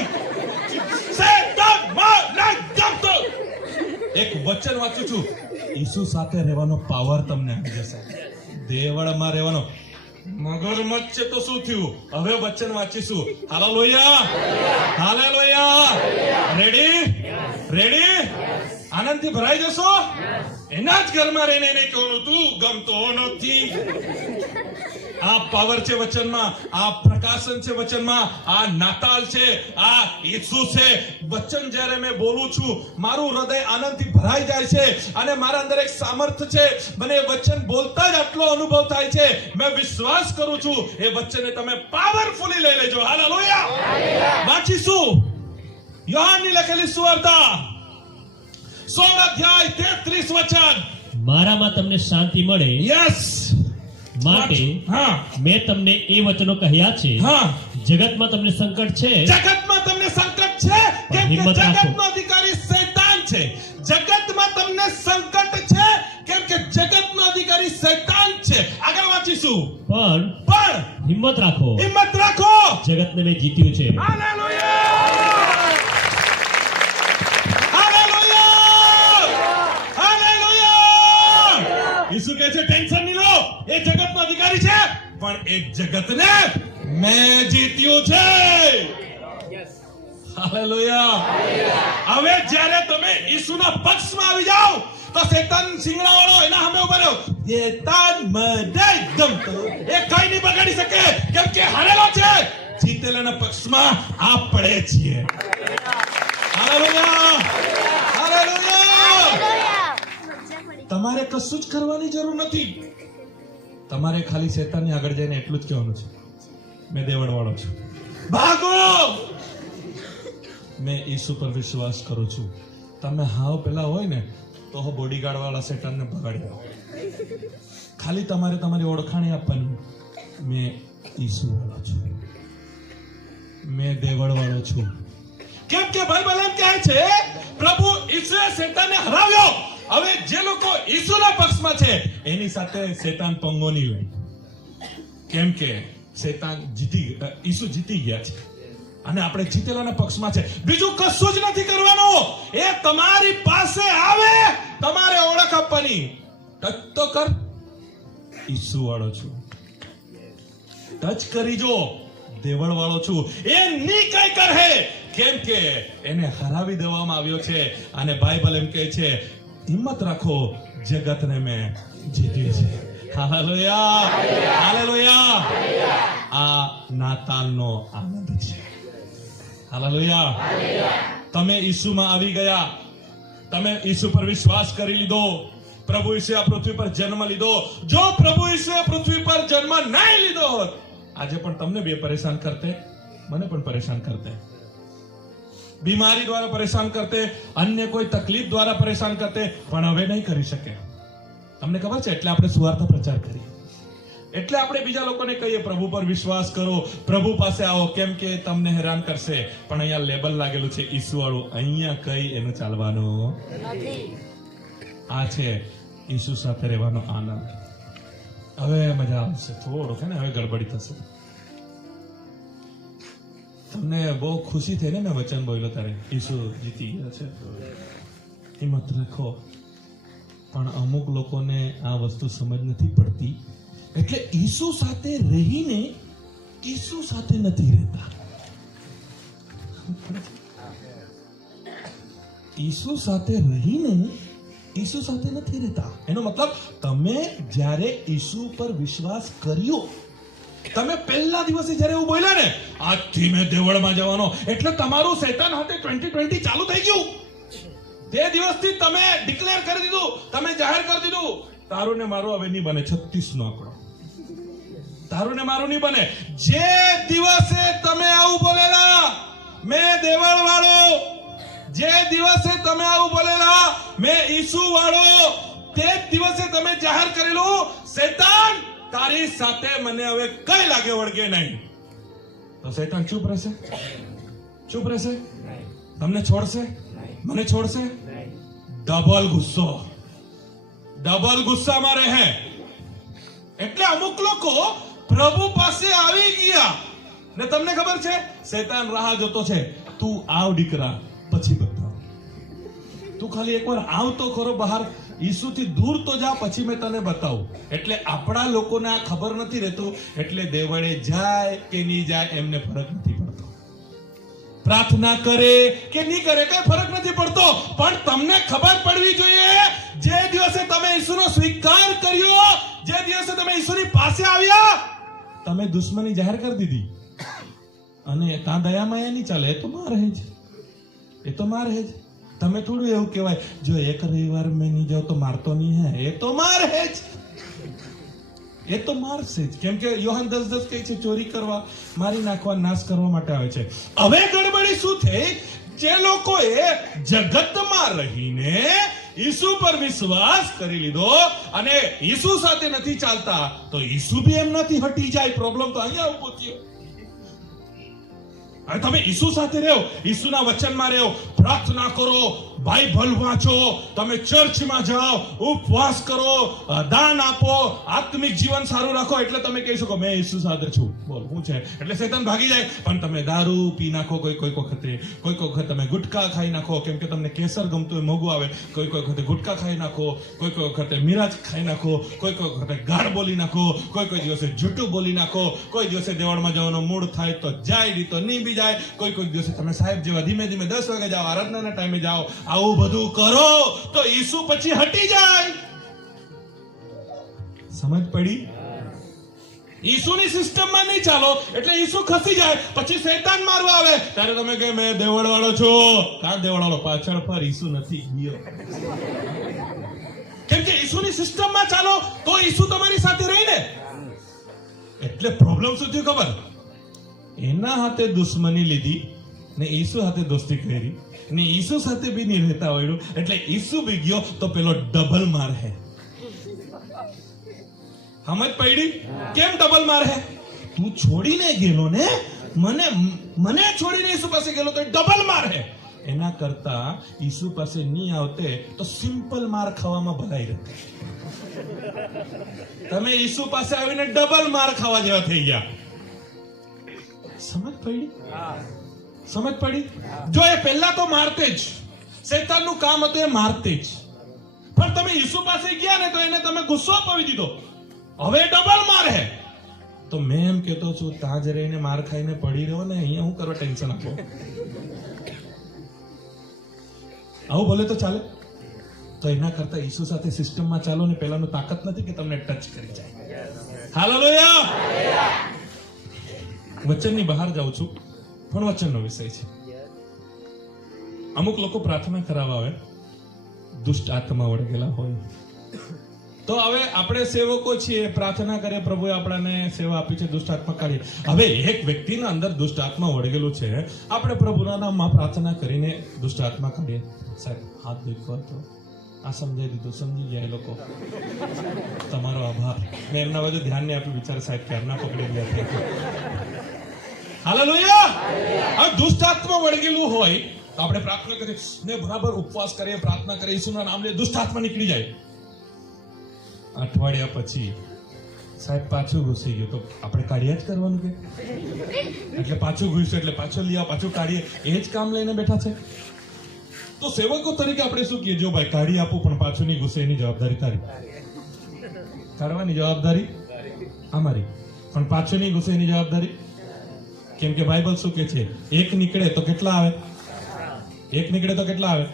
શેતાન મને ગમતો. એક વચન વાંચું છું, ઈસુ સાથે રહેવાનો પાવર તમને આવી જશે. દેવળમાં રહેવાનો મગરમચ્છ છે તો શું થયું? હવે વચન વાંચીશું. Hallelujah, hallelujah. રેડી? રેડી? આનંદથી ભરાઈ જશો. એના જ ઘરમાં રહીને એને કહેવાનું તું ગમતો નથી. આ પાવર છે વચનમાં, આ પ્રકાશન છે વચનમાં, આ નાતાલ છે, આ ઈસુ છે. વચન જ્યારે મેં બોલું છું મારું હૃદય આનંદથી ભરાઈ જાય છે અને મારા અંદર એક સામર્થ્ય છે. મને એ વચન બોલતા જ આટલો અનુભવ થાય છે. મેં વિશ્વાસ કરું છું એ વચનને તમે પાવરફુલી લઈ લેજો. હાલેલુયા. વાંચીશું યોહાનની લખેલી સુવાર્તા 16 અધ્યાય 33 વચન. મારામાં તમને શાંતિ મળે યસ માટે હા મેં તમને એ વચનો કહ્યા છે. હા, જગતમાં તમને સંકટ છે, જગતમાં તમને સંકટ છે કેમ કે હિંમત રાખો. જગતનો અધિકારી શૈતાન છે. જગતમાં તમને સંકટ છે કેમ કે જગતનો અધિકારી શૈતાન છે. ઈસુ, પણ પણ હિંમત રાખો, હિંમત રાખો. જગતને મેં જીત્યું છે. હાલેલુયા! હાલેલુયા! હાલેલુયા! ઈસુ કહે છે ટેન્શન નહીં લો, એ જગતનો અધિકારી છે, પણ એ જગતને મેં જીત્યું છે. હાલેલુયા! હવે જ્યારે તમે ઈસુના પક્ષમાં આવી જાઓ તો શેતાન સિંગડાવાળો એના સામે ઉભો રહ્યો. શેતાન મને ગમતો એ કઈ નહીં બગાડી શકે, કેમ કે હારેલો છે. જીતેલાના પક્ષમાં આપણે છીએ. હાલેલુયા! હાલેલુયા! તમારે કશું જ કરવાની જરૂર નથી. તમારે ખાલી શેતાનની આગળ જઈને એટલું જ કહેવાનું છે, મેં દેવળવાળો છું, ભાગો, મેં ઈસુ પર વિશ્વાસ કરું છું. તમે હાવ પેલા હોય ને તો બોડીગાર્ડ વાળા શેતાનને ભગાડી દો. ખાલી તમારે તમારી ઓળખાણી આપવાની, મેં ઈસુ વાળો છું, મેં દેવળ વાળો છું. કેમ કે બાઇબલ એમ કહે છે પ્રભુ ઈસુએ શેતાનને હરાવ્યો. હવે જે લોકો ઈસુના પક્ષમાં છે એની સાથે શેતાન પંગો નહીં હોય, કેમ કે શેતાન ઈસુ જીતી ગયા છે અને આપણે જીતેલાના પક્ષમાં છે. બીજું કશું જ નથી કરવાનું. એ તમારી પાસે આવે, તમારે ઓળખ આપવાની, ટચ તો કર, ઈસુ વાળો છું. ટચ કરી જો, દેવળ વાળો છું. એ ની કઈ કરે, કેમ કે એને હરાવી દેવામાં આવ્યો છે. અને બાઇબલ એમ કહે છે હિંમત રાખો, જગતને મેં જીત્યું છે. હાલેલુયા! હાલેલુયા! આ નાતાલનો આનંદ છે. હાલેલુયા! તમે ઈસુમાં આવી ગયા, તમે ઈસુ પર વિશ્વાસ કરી લીધો. પ્રભુ ઈસુએ આ પૃથ્વી પર જન્મ લીધો. જો પ્રભુ ઈસુએ પૃથ્વી પર જન્મ નહીં લીધો હોત, આજે પણ તમને બે પરેશાન કરતે, મને પણ પરેશાન કરતે, બીમારી દ્વારા પરેશાન કરતે, અન્ય કોઈ તકલીફ દ્વારા પરેશાન કરતે, પણ હવે નહીં કરી શકે. તમને ખબર છે, એટલે આપણે સુવાર્તા પ્રચાર કરીએ, એટલે આપણે બીજા લોકોને કહીએ પ્રભુ પર વિશ્વાસ કરો, પ્રભુ પાસે આવો, કેમ કે તમને હેરાન કરશે. પણ અહીંયા લેબલ લાગેલું છે ઈસુ વાળું, અહીંયા કઈ એનું ચાલવાનું નથી. આ છે ઈસુ સાથે રહેવાનો આનંદ. હવે મજા આવશે થોડું, કે ને હવે ગડબડી થશે. તમને બહુ ખુશી થઈ ને મેં વચન બોલ્યો ત્યારે, ઈસુ જીતી ગયા છે. હિંમત રાખો. પણ અમુક લોકોને આ વસ્તુ સમજ નથી પડતી, એટલે ઈસુ સાથે રહીને ઈસુ સાથે નથી રહેતા. ઈસુ સાથે રહીને ઈસુ સાથે નથી રહેતા. એનો મતલબ તમે જ્યારે ઈસુ પર વિશ્વાસ કર્યો, તમે પહેલા દિવસે જ્યારે એવું બોલ્યા ને આજથી મેં દેવળમાં જવાનો, એટલે તમારું શૈતાન હાથે 2020 ચાલુ થઈ ગયું. તે દિવસથી તમે ડિક્લેર કરી દીધું, તમે જાહેર કરી દીધું તારું ને મારું હવે નહીં બને. 36 નો આંકડો, તારું ને મારું નહીં બને. જે દિવસે તમે આવું બોલેલા મેં દેવળ વાળો, જે દિવસે તમે આવું બોલેલા મેં ઈસુ વાળો, તે જ દિવસે તમે જાહેર કરેલું શૈતાન તારી સાથે મને હવે કઈ લાગે વળગે નહીં. તો શૈતાન ચૂપ રહેશે? ચૂપ રહેશે? તમને છોડશે? મને છોડશે? ડબલ ગુસ્સો, ડબલ ગુસ્સામાં રહે. એટલે અમુક લોકો પ્રભુ પાસે આવી ગયા ને તમને ખબર છે શૈતાન રાહ જોતો છે, તું આવ દીકરા પછી બતાવ, તું ખાલી એકવાર આવ તો ખરો બહાર, ઈસુથી દૂર તો જા, પછી મેં તને બતાવું. એટલે આપણા લોકોને આ ખબર નથી રહેતું, એટલે દેવળે જાય કે નહીં જાય એમને ફરક નથી પડતો. પ્રાર્થના કરે કે નહીં કરે કઈ ફરક નથી પડતો, પણ તમને ખબર પડવી જોઈએ જે દિવસે તમે ઈસુનો સ્વીકાર કર્યો, જે દિવસે તમે ઈસુની પાસે આવ્યા, તમે દુશ્મની જાહેર કરી દીધી. અને ત્યાં દયા માયા નહીં ચાલે, એ તો માર રહે છે, એ તો માર રહે છે. તમે થોડું એવું કહેવાય જો એક રવિવાર મેં નહીં જાઉં તો મારતો નહીં હે, એ તો માર રહે છે, એ તો મારશે જ. કેમ કે યોહાન 10:10 કહે છે ચોરી કરવા, મારી નાખવા, નાશ કરવા માટે આવે છે. હવે ગડબડી શું થઈ? જે લોકોએ જગતમાં રહીને ઈસુ પર વિશ્વાસ કરી લીધો અને ઈસુ સાથે નથી ચાલતા, તો ઈસુ બી એમનાથી હટી જાય. પ્રોબ્લેમ તો અહીંયા ઉભો થયો. હવે તમે ઈસુ સાથે રહો, ઈસુના વચનમાં રહો, પ્રાર્થના કરો, બાઇબલ વાંચો, તમે ચર્ચમાં જાઓ, ઉપવાસ કરો, દાન આપો, આત્મિક જીવન સારું રાખો, એટલે તમે કહી શકો મેં ઈસુ સાથે છું. બોલ શું છે? એટલે શેતાન ભાગી જાય. પણ તમે દારૂ પી નાખો, કોઈક વખતે તમે ગુટકા ખાઈ નાખો, કેમ કે તમને કેસર ગમતું હોય, મોંઘું આવે, કોઈક વખતે ગુટકા ખાઈ નાખો, કોઈક વખતે મિરાજ ખાઈ નાખો, કોઈક વખતે ગાળ બોલી નાખો, કોઈ દિવસે જૂઠું બોલી નાખો, કોઈ દિવસે દેવળમાં જવાનો મૂડ થાય તો જાય, નહીં તો નહીં બી જાય, કોઈ દિવસે તમે સાહેબ જેવા ધીમે ધીમે 10 વાગે જાઓ, આરાધનાના ટાઈમે જાઓ. આવું બધું કરો તો ઈસુ પછી હટી જાય. સમજ પડી? ઈસુની સિસ્ટમમાં નહીં ચાલો એટલે ઈસુ ખસી જાય, પછી શૈતાન મારવા આવે ત્યારે તમે કહે મેં દેવળ વાળો છું. કાં દેવળ વાળો? પાછળ પર ઈસુ નથી ગયો. કેમ કે ઈસુની સિસ્ટમમાં ચાલો તો ઈસુ તમારી સાથે રહી ને. એટલે પ્રોબ્લેમ શું થયું ખબર? એના હાથે દુશ્મની લીધી ને ઈસુ હાથે દોસ્તી કરી ને ઈસુ સાથે બી નહીં રહેતા હોય, એટલે ઈસુ બી ગયો તો પેલો ડબલ માર હે. સમજ પડી? કેમ ડબલ માર હે? તું છોડીને ગયેલો ને, મને છોડીને ઈસુ પાસે ગયેલો તો ડબલ માર હે. એના કરતા ઈસુ પાસે નહીં આવતે તો સિમ્પલ માર ખાવામાં ભલાઈ રહે. તમે ઈસુ પાસે આવીને ડબલ માર ખાવા જેવા થઈ ગયા. સમજ પડી? સમજ પડી? જો એ પહેલા તો મારતે જ, શૈતાનનું કામ હતું એ મારતે જ. પણ તમે ઈસુ પાસે ગયા ને તો એને તમે ગુસ્સો અપાવી દીધો, હવે ડબલ માર હે. તો મેં એમ કહેતો છું ત્યાં જ રહીને માર ખાઈને પડી રહ્યો ને, અહીંયા હું કરવા ટેન્શન આપો? આવું બોલે તો ચાલે? તો એના કરતા ઈસુ સાથે સિસ્ટમમાં ચાલો ને. પેલાનું તાકાત નથી કે તમને ટચ કરી જાય. હાલેલુયા! વચનની બહાર જાઉં છું પણ વચનનો વિષય છે. અમુક લોકો પ્રાર્થના કરાવવા આવે, દુષ્ટ આત્મા વળગેલા હોય. તો હવે આપણે સેવકો છીએ, પ્રાર્થના કરીએ, પ્રભુએ આપણને સેવા આપી છે, દુષ્ટ આત્મા કાઢીએ. હવે એક વ્યક્તિના અંદર દુષ્ટ આત્મા વળગેલું છે, આપણે પ્રભુના નામમાં પ્રાર્થના કરીને દુષ્ટ આત્મા કાઢીએ. સાહેબ હાથ દુખો તો આ સમજાઈ દીધું, સમજી ગયા એ લોકો. તમારો આભાર. મેં એમના બધું ધ્યાન નહીં આપ્યું, વિચાર સાહેબ ક્યારના પકડી ગયા. હાલેલુયા! હવે દુષ્ટ આત્મા વળગેલું હોય તો આપણે પ્રાર્થના કરીએ ને બરાબર ઉપવાસ કરીએ, પ્રાર્થના કરીએ, ઈસુના નામ લઈએ, દુષ્ટ આત્મા નીકળી જાય. અઠવાડિયા પછી સાહેબ પાછું ઘૂસી ગયું તો આપણે કાઢ્યા જ કરવાનું કે? એટલે પાછું ઘૂસ્યું એટલે પાછું લઈ આવો, પાછું કાઢીએ, એ જ કામ લઈને બેઠા છે. તો સેવકો તરીકે આપણે શું કહીએ? જો ભાઈ કાઢી આપું પણ પાછું નહીં ઘૂસે, એની જવાબદારી તારી. કાઢવાની જવાબદારી અમારી, પણ પાછું નહીં ઘૂસે એની જવાબદારી. કેમ કે બાઇબલ શું કે છે? એક નીકળે તો કેટલા આવે? એક નીકળે તો કેટલા આવે?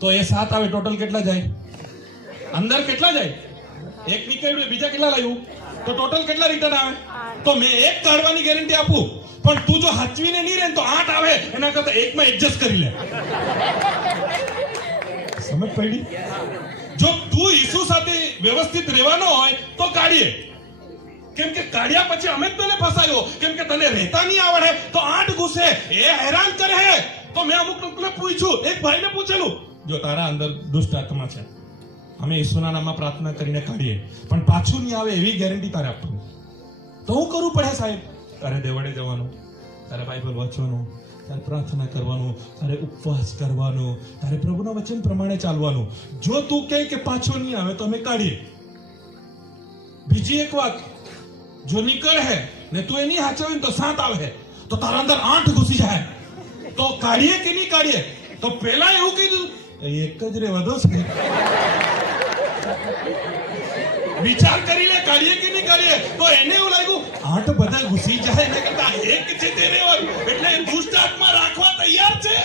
તો એ 7 આવે, ટોટલ કેટલા જાય? અંદર કેટલા જાય? એક નીકળ્યું, બીજા કેટલા લાવ્યું? તો ટોટલ કેટલા રિટર્ન આવે? તો મેં એક કાઢવાની ગેરંટી આપું, પણ તું જો હાચવીને નહીં રહે તો 8 આવે. એના કરતા એકમાં એડજસ્ટ કરી લે. સમજ પડી? જો તું ઈસુ સાથે વ્યવસ્થિત રહેવાનો હોય તો કાઢીએ. કેમ કે કાઢ્યા પછી અમે જ તને ફસાયો, કેમ કે તને રહેતા નહીં આવડે તો 8 ઘૂસે, એ હેરાન કરે. તો મેં અમુક લોકોને પૂછ્યું, એક ભાઈને પૂછેલું, જો તારા અંદર દુષ્ટ આત્મા છે, અમે ઈસુના નામમાં પ્રાર્થના કરીને કાઢીએ, પણ પાછું નહીં આવે એવી ગેરંટી તારે આપવાની. તો હું કરવું પડે સાહેબ? તારે દેવળે જવાનું, તારે બાઇબલ વાંચવાનું, તારે પ્રાર્થના કરવાનું, તારે ઉપવાસ કરવાનું, તારે પ્રભુના વચન પ્રમાણે ચાલવાનું. જો તું કહે કે પાછો નહીં આવે તો અમે કાઢીએ. બીજી એક વાત, જો નીકળ હે ને તું એની હાચવીને તો 7 આવે તો તારા અંદર 8 ઘૂસી જાય, તો કાઢીએ કે નહીં કાઢીએ? તો પેલા એવું કીધું એક જ રે વધો છે. વિચાર કરી લે, કાઢીએ કે નહીં કાઢીએ? તો એને એવું લાગ્યું 8 બધા ઘૂસી જાય ને કરતા એક છે તે રહેવાનું, એટલે દુષ્ટ આત્મા રાખવા તૈયાર છે.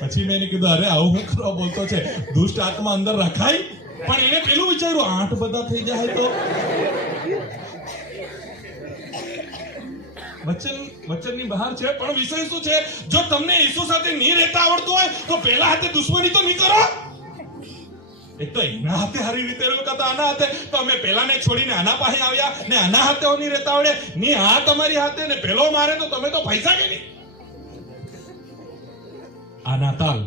પછી મેં કીધું અરે આવું હું કરવા બોલતો છે? દુષ્ટ આત્મા અંદર રખાય, પણ એને પેલું વિચાર્યું 8 બધા થઈ જાય તો. વચનની બહાર છે, પણ વિષય શું છે? જો તમને ઈસુ સાથે નહીં રહેતા આવડતું હોય તો પેલા હાથે દુશ્મની તો નહીં કરો. એક તો એના હાથે સારી રીતે રહ્યો કાં તો આના હાથે, તો અમે પેલાને છોડીને આના પાસે આવ્યા ને આના હાથે નહીં રહેતા આવડે, ની આ તમારી હાથે ને પેલો મારે તો તમે તો પૈસા કે નહીં. આ નાતાલ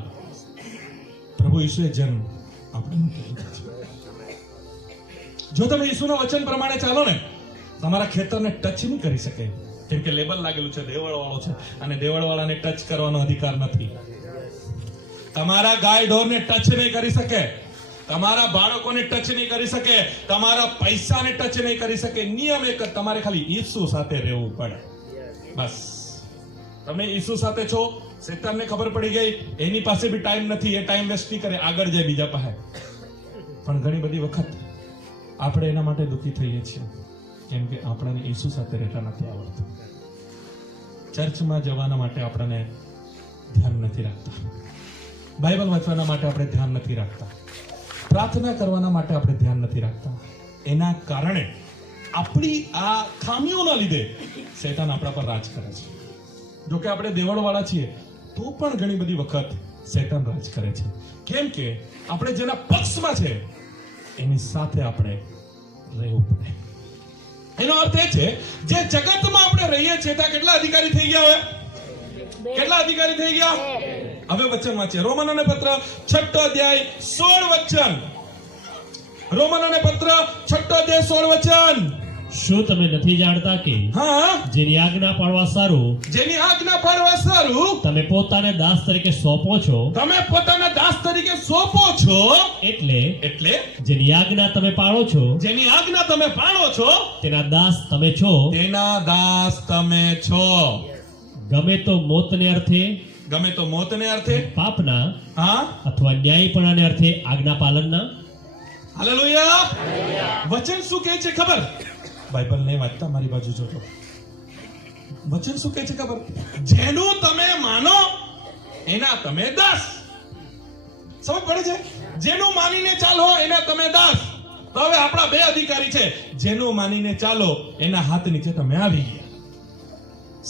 પ્રભુ ઈસુએ જન્મ આપણે. જો તમે ઈસુના વચન પ્રમાણે ચાલો ને, તમારા ખેતરને ટચ નહીં કરી શકે, કેમ કે લેબલ લાગેલું છે દેવળ વાળો છે, અને દેવળ વાળાને ટચ કરવાનો અધિકાર નથી. તમારા ગાય ઢોરને ટચ નહીં કરી શકે, તમારા બાળકોને ટચ નહીં કરી શકે, તમારા પૈસાને ટચ નહીં કરી શકે. નિયમ એક જ, તમારે ખાલી ઈસુ સાથે રહેવું પડે, બસ. તમે ઈસુ સાથે છો, શેતાનને ખબર પડી ગઈ, એની પાસે બી ટાઈમ નથી, એ ટાઈમ વેસ્ટ નહીં કરે, આગળ જાય બીજા પાસે. પણ ઘણી બધી વખત આપણે એના માટે દુઃખી થઈએ છીએ, કેમ કે આપણને ઈસુ સાથે રહેતા નથી આવડતું. ચર્ચમાં જવાના માટે આપણને ધ્યાન નથી રાખતા, બાઇબલ વાંચવાના માટે આપણે ધ્યાન નથી રાખતા, પ્રાર્થના કરવાના માટે આપણે ધ્યાન નથી રાખતા. એના કારણે આપણી આ ખામીઓના લીધે શૈતાન આપણા પર રાજ કરે છે. જો કે આપણે દેવળવાળા છીએ તો પણ ઘણી બધી વખત શૈતાન રાજ કરે છે, કેમ કે આપણે જેના પક્ષમાં છે એની સાથે આપણે રહેવું પડે. એનો અર્થ એ છે, જે જગતમાં આપણે રહીએ છીએ ત્યાં કેટલા અધિકારી થઈ ગયા? હવે કેટલા અધિકારી થઈ ગયા? હવે વચન વાંચીએ, રોમનોને પત્ર 6 અધ્યાય 16 વચન. રોમનોને પત્ર 6 અધ્યાય 16 વચન. શું તમે નથી જાણતા કે હા, જેની આજ્ઞા પાળવા સારું જેની આજ્ઞા પાળવા સારું તમે પોતાને દાસ તરીકે સોંપો છો, તમે પોતાના દાસ તરીકે સોંપો છો. એટલે જેની આજ્ઞા તમે પાળો છો જેની આજ્ઞા તમે પાળો છો તેના દાસ તમે છો. તેના દાસ તમે છો. ગમે તો મોતને અર્થે, ગમે તો મોતને અર્થે, પાપના હા, અથવા ન્યાયીપણાને અર્થે આજ્ઞા પાલનના. હાલેલુયા. વચન શું કહે છે ખબર? બાઇબલ નહીં વાંચતા, મારી બાજુ જોજો. વચન શું કહે છે ખબર? જેનું તમે માનો એના તમે દાસ. સમજ પડે છે? જેનું માનીને ચાલો એના તમે દાસ. તો હવે આપણા બે અધિકારી છે, જેનું માનીને ચાલો એના હાથ નીચે તમે આવી ગયા.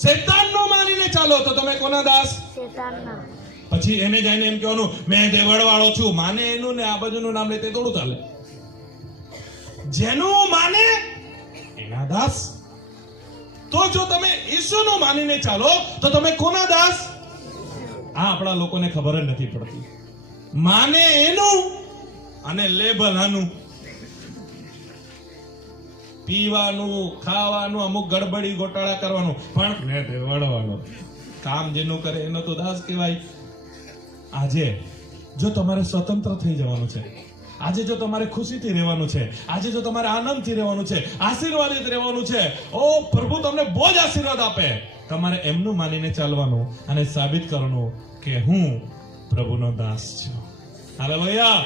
શૈતાનનું માનીને ચાલો તો તમે કોના દાસ? શેતાનના. પછી એને જઈને એમ કહેવાનું મેં દેવળવાળો છું, માને એનું ને આ બાજુનું નામ લે તે થોડું ચાલે. જેનું માને એના દાસ. તો જો તમે ઈસુનું માનીને ચાલો તો તમે કોના દાસ? આ આપણા લોકોને ખબર જ નથી પડતી. માને એનું અને લેબલ આનું. પીવાનું, ખાવાનું, અમુક ગડબડી ગોટાળા કરવાનું, પણ મેં દેવળવાળો. કામ જેનું કરે એનો તો દાસ કહેવાય. આજે જો તમારે સ્વતંત્ર થઈ જવાનું છે, આજે જો તમારે ખુશીથી રહેવાનું છે, આજે જો તમારે આનંદથી રહેવાનું છે, આશીર્વાદિત રહેવાનું છે, ઓ પ્રભુ તમને બહુ જ આશીર્વાદ આપે, તમારે એમનું માનીને ચાલવાનું અને સાબિત કરવાનું કે હું પ્રભુનો દાસ છું. હાલેલુયા.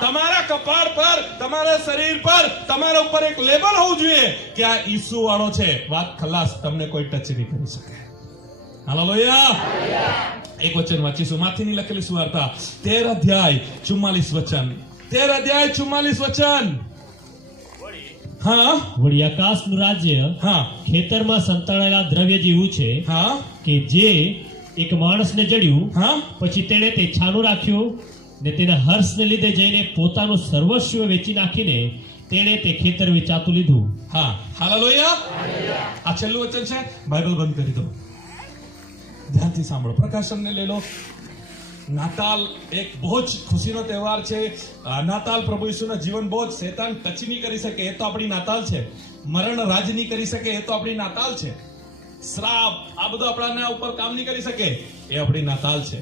તમારા કપાળ પર, તમારા શરીર પર, તમારા ઉપર એક લેબલ હોવું જોઈએ કે આ ઈસુ વાળો છે. વાત ખલાસ, તમને કોઈ ટચ નહીં કરી શકે. હાલેલુયા. એક વચન વાંચીશું, માથીની લખેલી સુવાર્તા 13 અધ્યાય 44 વચન. 13 અધ્યાય 44 વચન. હા, વળી આકાશનું રાજ્ય હા, ખેતરમાં સંતાડેલા દ્રવ્ય જેવું છે હા, કે જે એક માણસને જડ્યું, હા. પછી તેણે તે છાનું રાખ્યું ને તેના હર્ષને લીધે જઈને પોતાનું સર્વસ્વ વેચી નાખીને તેણે તે ખેતર વેચાતું લીધું. હા, હાલેલુયા. આ છેલ્લું વચન છે. બાઇબલ બંધ કરી દો, ધ્યાનથી સાંભળો, પ્રકાશનને લઈ લો. નાતાલ એક બહુ જ ખુશીનો તહેવાર છે. નાતાલ પ્રભુ ઈસુના જીવન બહુ જ શૈતાન ટચ નહીં કરી શકે, એ તો આપણી નાતાલ છે. મરણ રાજ નહીં કરી શકે, એ તો આપણી નાતાલ છે. શ્રાપ આ બધું આપણાના ઉપર કામ નહીં કરી શકે, એ આપણી નાતાલ છે.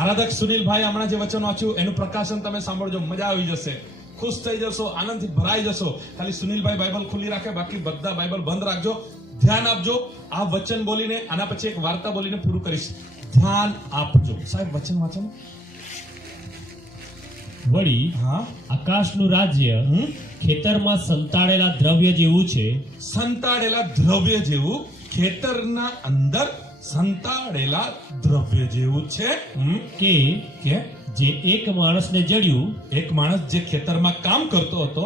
આરાધક સુનિલભાઈ હમણાં જે વચન વાંચ્યું એનું પ્રકાશન તમે સાંભળજો, મજા આવી જશે, ખુશ થઈ જશો, આનંદથી ભરાઈ જશો. ખાલી સુનિલભાઈ બાઇબલ ખુલ્લી રાખે, બાકી બધા બાઇબલ બંધ રાખજો. ધ્યાન આપજો. આ વચન બોલીને, આના પછી એક વાર્તા બોલીને પૂરું કરીશ. ધ્યાન આપજો. સાહેબ વચન વાંચો. વળી હા, આકાશનું રાજ્ય ખેતરમાં સંતાડેલા દ્રવ્ય જેવું છે. સંતાડેલા દ્રવ્ય જેવું, ખેતરના અંદર સંતાડેલા દ્રવ્ય જેવું છે. કે જે એક માણસને જડ્યું, એક માણસ જે ખેતરમાં કામ કરતો હતો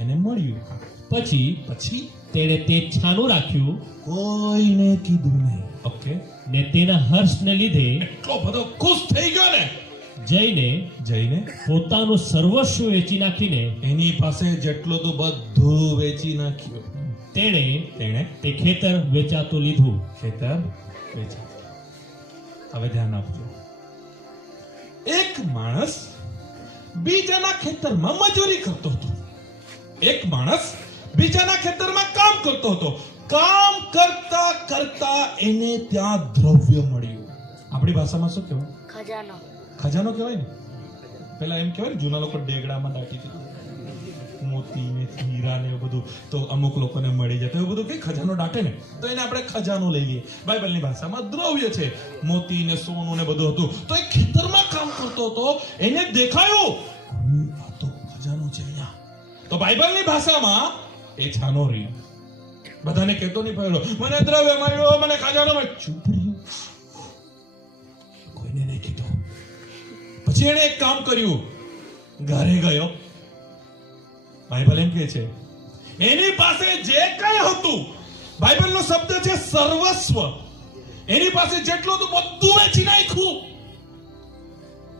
એને મળ્યું, પછી તેણે તે છાનું રાખ્યું, કોઈને કીધું નહીં. ઓકે, ને તેના હર્ષને લીધે એટલો બધો ખુશ થઈ ગયો ને, જઈને પોતાનું સર્વસ્વ વેચી નાખીને એની પાસે જેટલું તો બધું વેચી નાખ્યું. તેણે તે ખેતર વેચાતું લીધું. ખેતર વેચાતું. હવે ધ્યાન આપજો. એક માણસ બીજાના ખેતરમાં મજૂરી કરતો હતો. એક માણસ બીજાના ખેતરમાં કામ કરતો હતો, કામ કરતા કરતા એને ત્યાં દ્રવ્ય મળ્યું. આપણી ભાષામાં શું કહેવાય? ખજાનો. ખજાનો કહેવાય ને. પેલા એમ કહેવાય ને, જૂના લોકો ડેગડામાં દાટી દીધું, મોતી ને હીરા ને એવું બધું તો અમુક લોકોને મળી જાય, એવું બધું કઈ ખજાનો દાટે ને, તો એને આપણે ખજાનો લઈ લઈએ. બાઇબલની ભાષામાં દ્રવ્ય છે. મોતી ને સોનું ને બધું હતું. તો એ ખેતરમાં કામ કરતો હતો, એને દેખાયું આ તો ખજાનો છે અહીંયા. તો બાઇબલની ભાષામાં એ છાનો રહ્યો. બધાને કહેતો નહીં પડ્યો મને દ્રવ્ય મળ્યો, મને ખજાનો મળ્યો. ચૂપ રહ્યો, કોઈને નહીં કીધું. પછી એને એક કામ કર્યું, ઘરે ગયો. બાઇબલ એમ કહે છે એની પાસે જે કઈ હતું, બાઇબલનો શબ્દ છે સર્વસ્વ, એની પાસે જેટલું હતું બધું વેચી નાખ્યું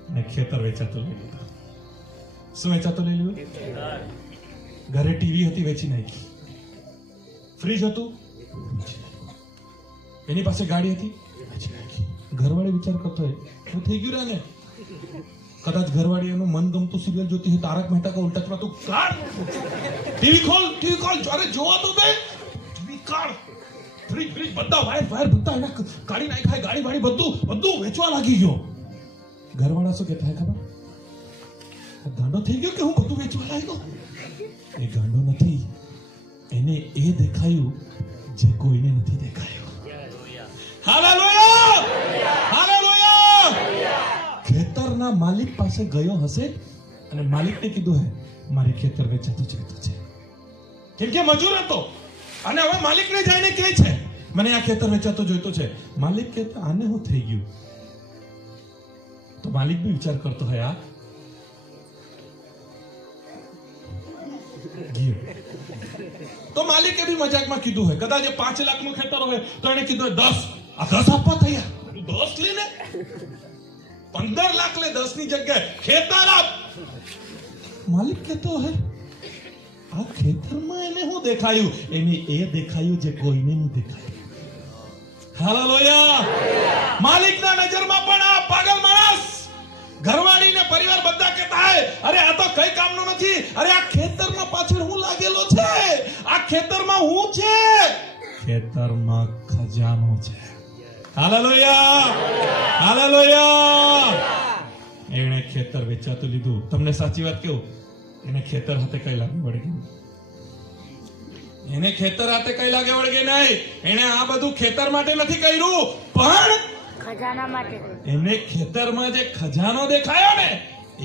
અને ખેતર વેચાતું લઈ લીધું. શું વેચાતું લઈ લીધું? ઘરે ટીવી હતી, વેચી નાખી. ફ્રીજ હતું, વેચી નાખ્યું. એની પાસે ગાડી હતી, વેચી નાખી. ઘરવાળી વિચાર કરતો હોય શું થઈ ગયું રે ને, કદાચ ઘરવાળી એનું મનગમતું સિરિયલ જોતી હોય, તારક મહેતા કા ઉલ્ટા ચશ્મા, તું કાઢ ટીવી ખોલ અરે જોવા તો દે, ટીવી કાઢ, ફ્રીજ બધા વાયર બધા એના કાઢી નાખાય, ગાડી વાડી બધું વેચવા લાગી ગયો. ઘરવાળા શું કહેતા ખબર? ગાંડો થઈ ગયો કે હું બધું વેચવા લાગ્યો? એ ગાંડો નથી, એને એ દેખાયું જે કોઈને નથી દેખાયું. Hallelujah, hallelujah. ખેતરના માલિક પાસે ગયો હશે અને માલિકને કીધું હે મારે ખેતર વેચાતું જોઈતું છે, કેમ કે મજૂર હતો. અને હવે માલિકને જઈને કહે છે મને આ ખેતર વેચાતું જોઈતું છે. માલિક કહેતો આને શું થઈ ગયું? તો માલિક બી વિચાર કરતો હોય આ ગયું. તો માલિકે બી મજાકમાં કીધું હોય, કદાચ 5 લાખનું ખેતર હોય તો એને કીધું 10 આપવા તૈયાર, 10 લઈને 15 લાખ લે, 10 ની જગ્યાએ ખેતર આપ. માલિક કહેતો હે આ ખેતરમાં એને શું દેખાયું? એને એ દેખાયું જે કોઈને નહીં દેખાયું. હાલેલુયા. માલિકના નજરમાં પણ આ પાગલ માણસ, ઘરવાળી ને પરિવાર બધા કહેતા હે અરે આ તો કઈ કામનો નથી, અરે આ ખેતરમાં પાછળ હું લાગેલો છે, આ ખેતરમાં હું છે, ખેતરમાં ખજાનો છે. Hallelujah, hallelujah. એણે ખેતર વેચાતું લીધું. તમને સાચી વાત કહું, એને ખેતર હાથે કઈ લાગે વળગે, એને ખેતર હાથે કઈ લાગે વળગે નહીં. એને આ બધું ખેતર માટે નથી કર્યું, પણ ખજાના માટે. એને ખેતરમાં જે ખજાનો દેખાયો ને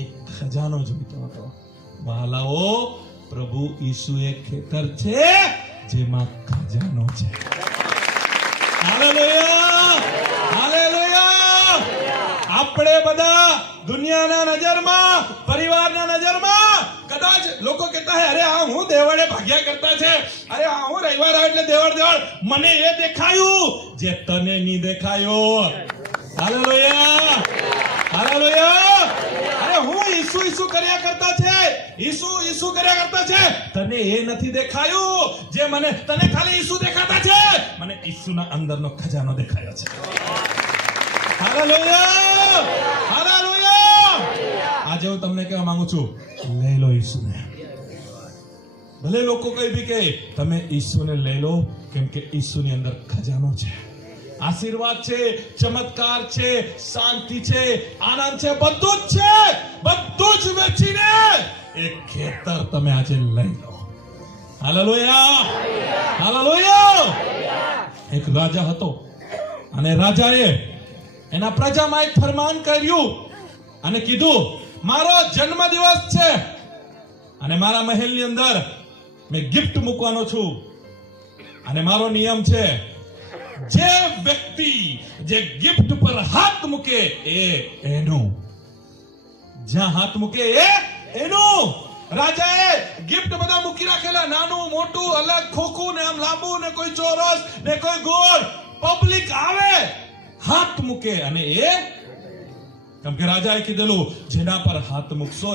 એ ખજાનો જોઈતો હતો. વાલાઓ, પ્રભુ ઈસુ એક ખેતર છે જેમાં ખજાનો છે. Hallelujah, hallelujah. આપણે બધા દુનિયાના નજરમાં, પરિવારના નજરમાં કદાચ લોકો કહેતા હે અરે આ હું દેવળે ભાગ્યા કરતા છે, અરે આ હું રવિવાર આવે એટલે દેવળ. મને એ દેખાયું જે તને નહીં દેખાયું. Hallelujah, hallelujah. અરે હું ઈસુ કર્યા કરતા છે, ઈસુ કર્યા કરતા છે, તને એ નથી દેખાયું જે મને, તને ખાલી ઈસુ દેખાતા છે, મને ઈસુના અંદરનો ખજાનો દેખાયો છે. Hallelujah, hallelujah. આજે હું તમને કહેવા માંગુ છું, લઈ લો ઈસુને. ભલે લોકો કઈ બી કહે, તમે ઈસુને લઈ લો, કેમ કે ઈસુની અંદર ખજાનો છે, આશીર્વાદ છે, ચમત્કાર છે, શાંતિ છે, આનંદ છે, બધું જ છે. બધું જ વેચીને એક ખેતર તમે આજે લઈ લો. Hallelujah, hallelujah. એક રાજા હતો અને રાજાએ એના પ્રજામાં એક ફરમાન કર્યું અને કીધું મારો જન્મદિવસ છે અને મારા મહેલની અંદર મેં ગિફ્ટ મૂકવાનો છું અને મારો નિયમ છે જે વ્યક્તિ જે ગિફ્ટ પર હાથ મૂકે એનું, જ્યાં હાથ મૂકે એનું. રાજાએ ગિફ્ટ બધા મૂકી રાખેલા, નાનું મોટું, અલગ, ખોખું ને આમ લાંબુ ને કોઈ ચોરસ ને કોઈ ગોળ. પબ્લિક આવે, હાથ મૂકે અને કેમ કે રાજાએ કીધેલું જેના પર હાથ મૂકશો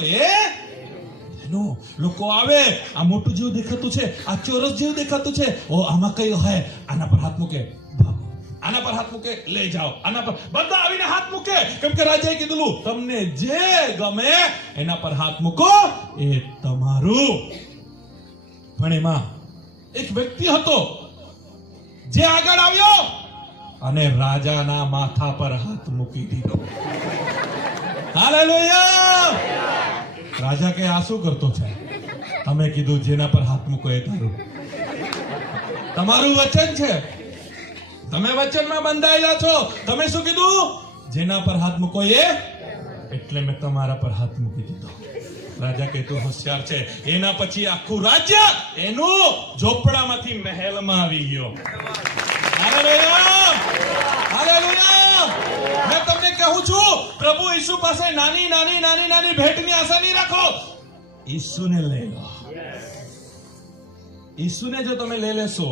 એનું. લોકો આવે, આ મોટું જેવું દેખાતું છે, આ ચોરસ જેવું દેખાતું છે, ઓ આમાં કયું હોય, આના પર હાથ મૂકે, આના પર હાથ મૂકે, લઈ જાઓ, આના પર. બધા આવીને હાથ મૂકે, કેમ કે રાજાએ કીધેલું તમને જે ગમે એના પર હાથ મૂકો, એ તમારું. પણ એમાં એક વ્યક્તિ હતો જે આગળ આવ્યો અને રાજાના માથા પર હાથ મૂકી દીધો. હાલેલુયા! રાજા કે આ શું કરતો છે? તમે કીધું જેના પર હાથ મૂકો એ તારું. તમારું વચન છે, તમે વચનમાં બંધાયેલા છો. તમે શું કીધું? જેના પર હાથ મૂકો એ, એટલે મેં તમારા પર હાથ મૂકી દીધો. રાજા કે તું હોશિયાર છે. એના પછી આખું રાજ્ય એનું ઝોપડામાંથી મહેલમાં આવી ગયો. હાલેલુયા! હાલેલુયા! મેં તમને કહું છું, પ્રભુ ઈસુ પાસે નાની નાની નાની નાની ભેટની આશા નહીં રાખો. ઈસુને લઈ લો. ઈસુને જો તમે લઈ લેશો,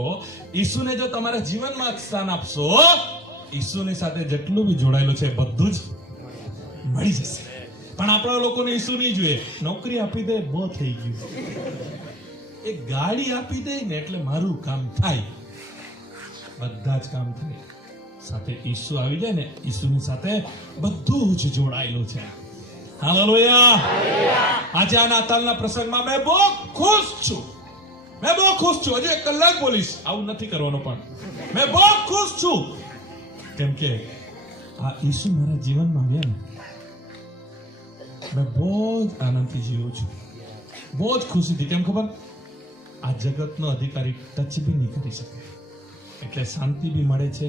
ઈસુને જો તમારા જીવનમાં સ્થાન આપશો, ઈસુની સાથે જેટલું બી જોડાયેલું છે બધું જ મળી જશે. પણ આપણા લોકોને ઈસુ નહીં જોઈએ. નોકરી આપી દે બહુ થઈ ગયું. એક ગાડી આપી દે ને એટલે મારું કામ થાય. બધા જ કામ થાય. સાથે ઈસુ આવી જાય ને, ઈસુની સાથે બધું જ જોડાયેલું છે. હાલેલુયા! આજે આ નાતાલના પ્રસંગમાં મેં બહુ ખુશ છું. મેં બહુ ખુશ છું. હજુ 1 કલાક બોલીશ. આવું નથી કરવાનું, પણ મેં બહુ ખુશ છું. કેમ કે આ ઈસુ મારા જીવનમાં આવ્યા ને, મેં બહુ જ આનંદથી જીવું છું. બહુ જ ખુશીથી. કેમ ખબર? આ જગતનો અધિકારી ટચ બી નહીં કરી શકે. એટલે શાંતિ બી મળે છે,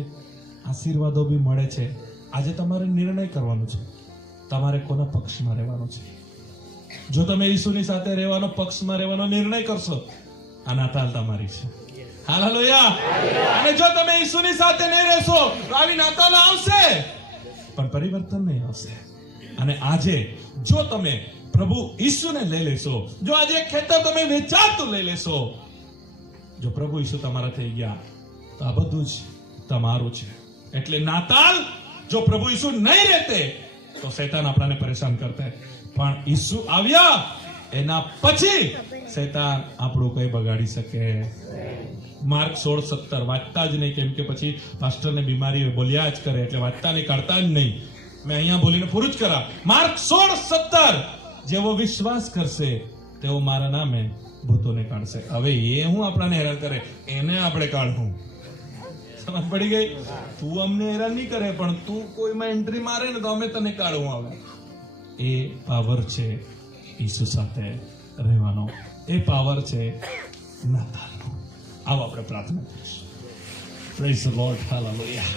આશીર્વાદો બી મળે છે. આજે તમારે નિર્ણય કરવાનો છે, તમારે કોના પક્ષમાં રહેવાનો છે. જો તમે ઈસુની સાથે રહેવાનો, પક્ષમાં રહેવાનો નિર્ણય કરશો, આ નાતાલ તમારી છે. હાલેલુયા! અને જો તમે ઈસુની સાથે નહીં રહેશો તો આવી નાતાલ આવશે, પણ પરિવર્તન નહીં આવશે. અને આજે જો તમે પ્રભુ ઈસુને લઈ લેશો, જો આજે ખેતર તમે વેચાતું લઈ લેશો, જો પ્રભુ ઈસુ તમારા થઈ ગયા, તો આ બધું જ તમારું છે. એટલે નાતાલ જો પ્રભુ ઈસુ નહીં રહેતે તો શૈતાન આપણને પરેશાન કરતે. પણ ઈસુ આવ્યા એના પછી શૈતાન આપણું કઈ બગાડી શકે? માર્ક 16:17 વાંચતા જ નહીં. કેમ કે પછી પાસ્ટરને બીમારી બોલ્યા જ કરે, એટલે વાંચતા નહીં, કરતા જ નહીં. મેં અહીંયા બોલીને પૂરું જ કરા. માર્ક 16:17 જેવો વિશ્વાસ કરશે તેઓ મારા નામે ભૂતોને કાઢશે. હવે એ હું આપણને હેરાન કરે, એને આપણે કાઢવું. સમજ પડી ગઈ? તું અમને હેરાન નહીં કરે, પણ તું કોઈમાં એન્ટ્રી મારે ને તો અમે તને કાઢવું. આવે એ પાવર છે ઈસુ સાથે રહેવાનો. એ પાવર છે નાતાલનો. આવો આપણે પ્રાર્થના કરીશું. Praise the lord. હાલેલુયા.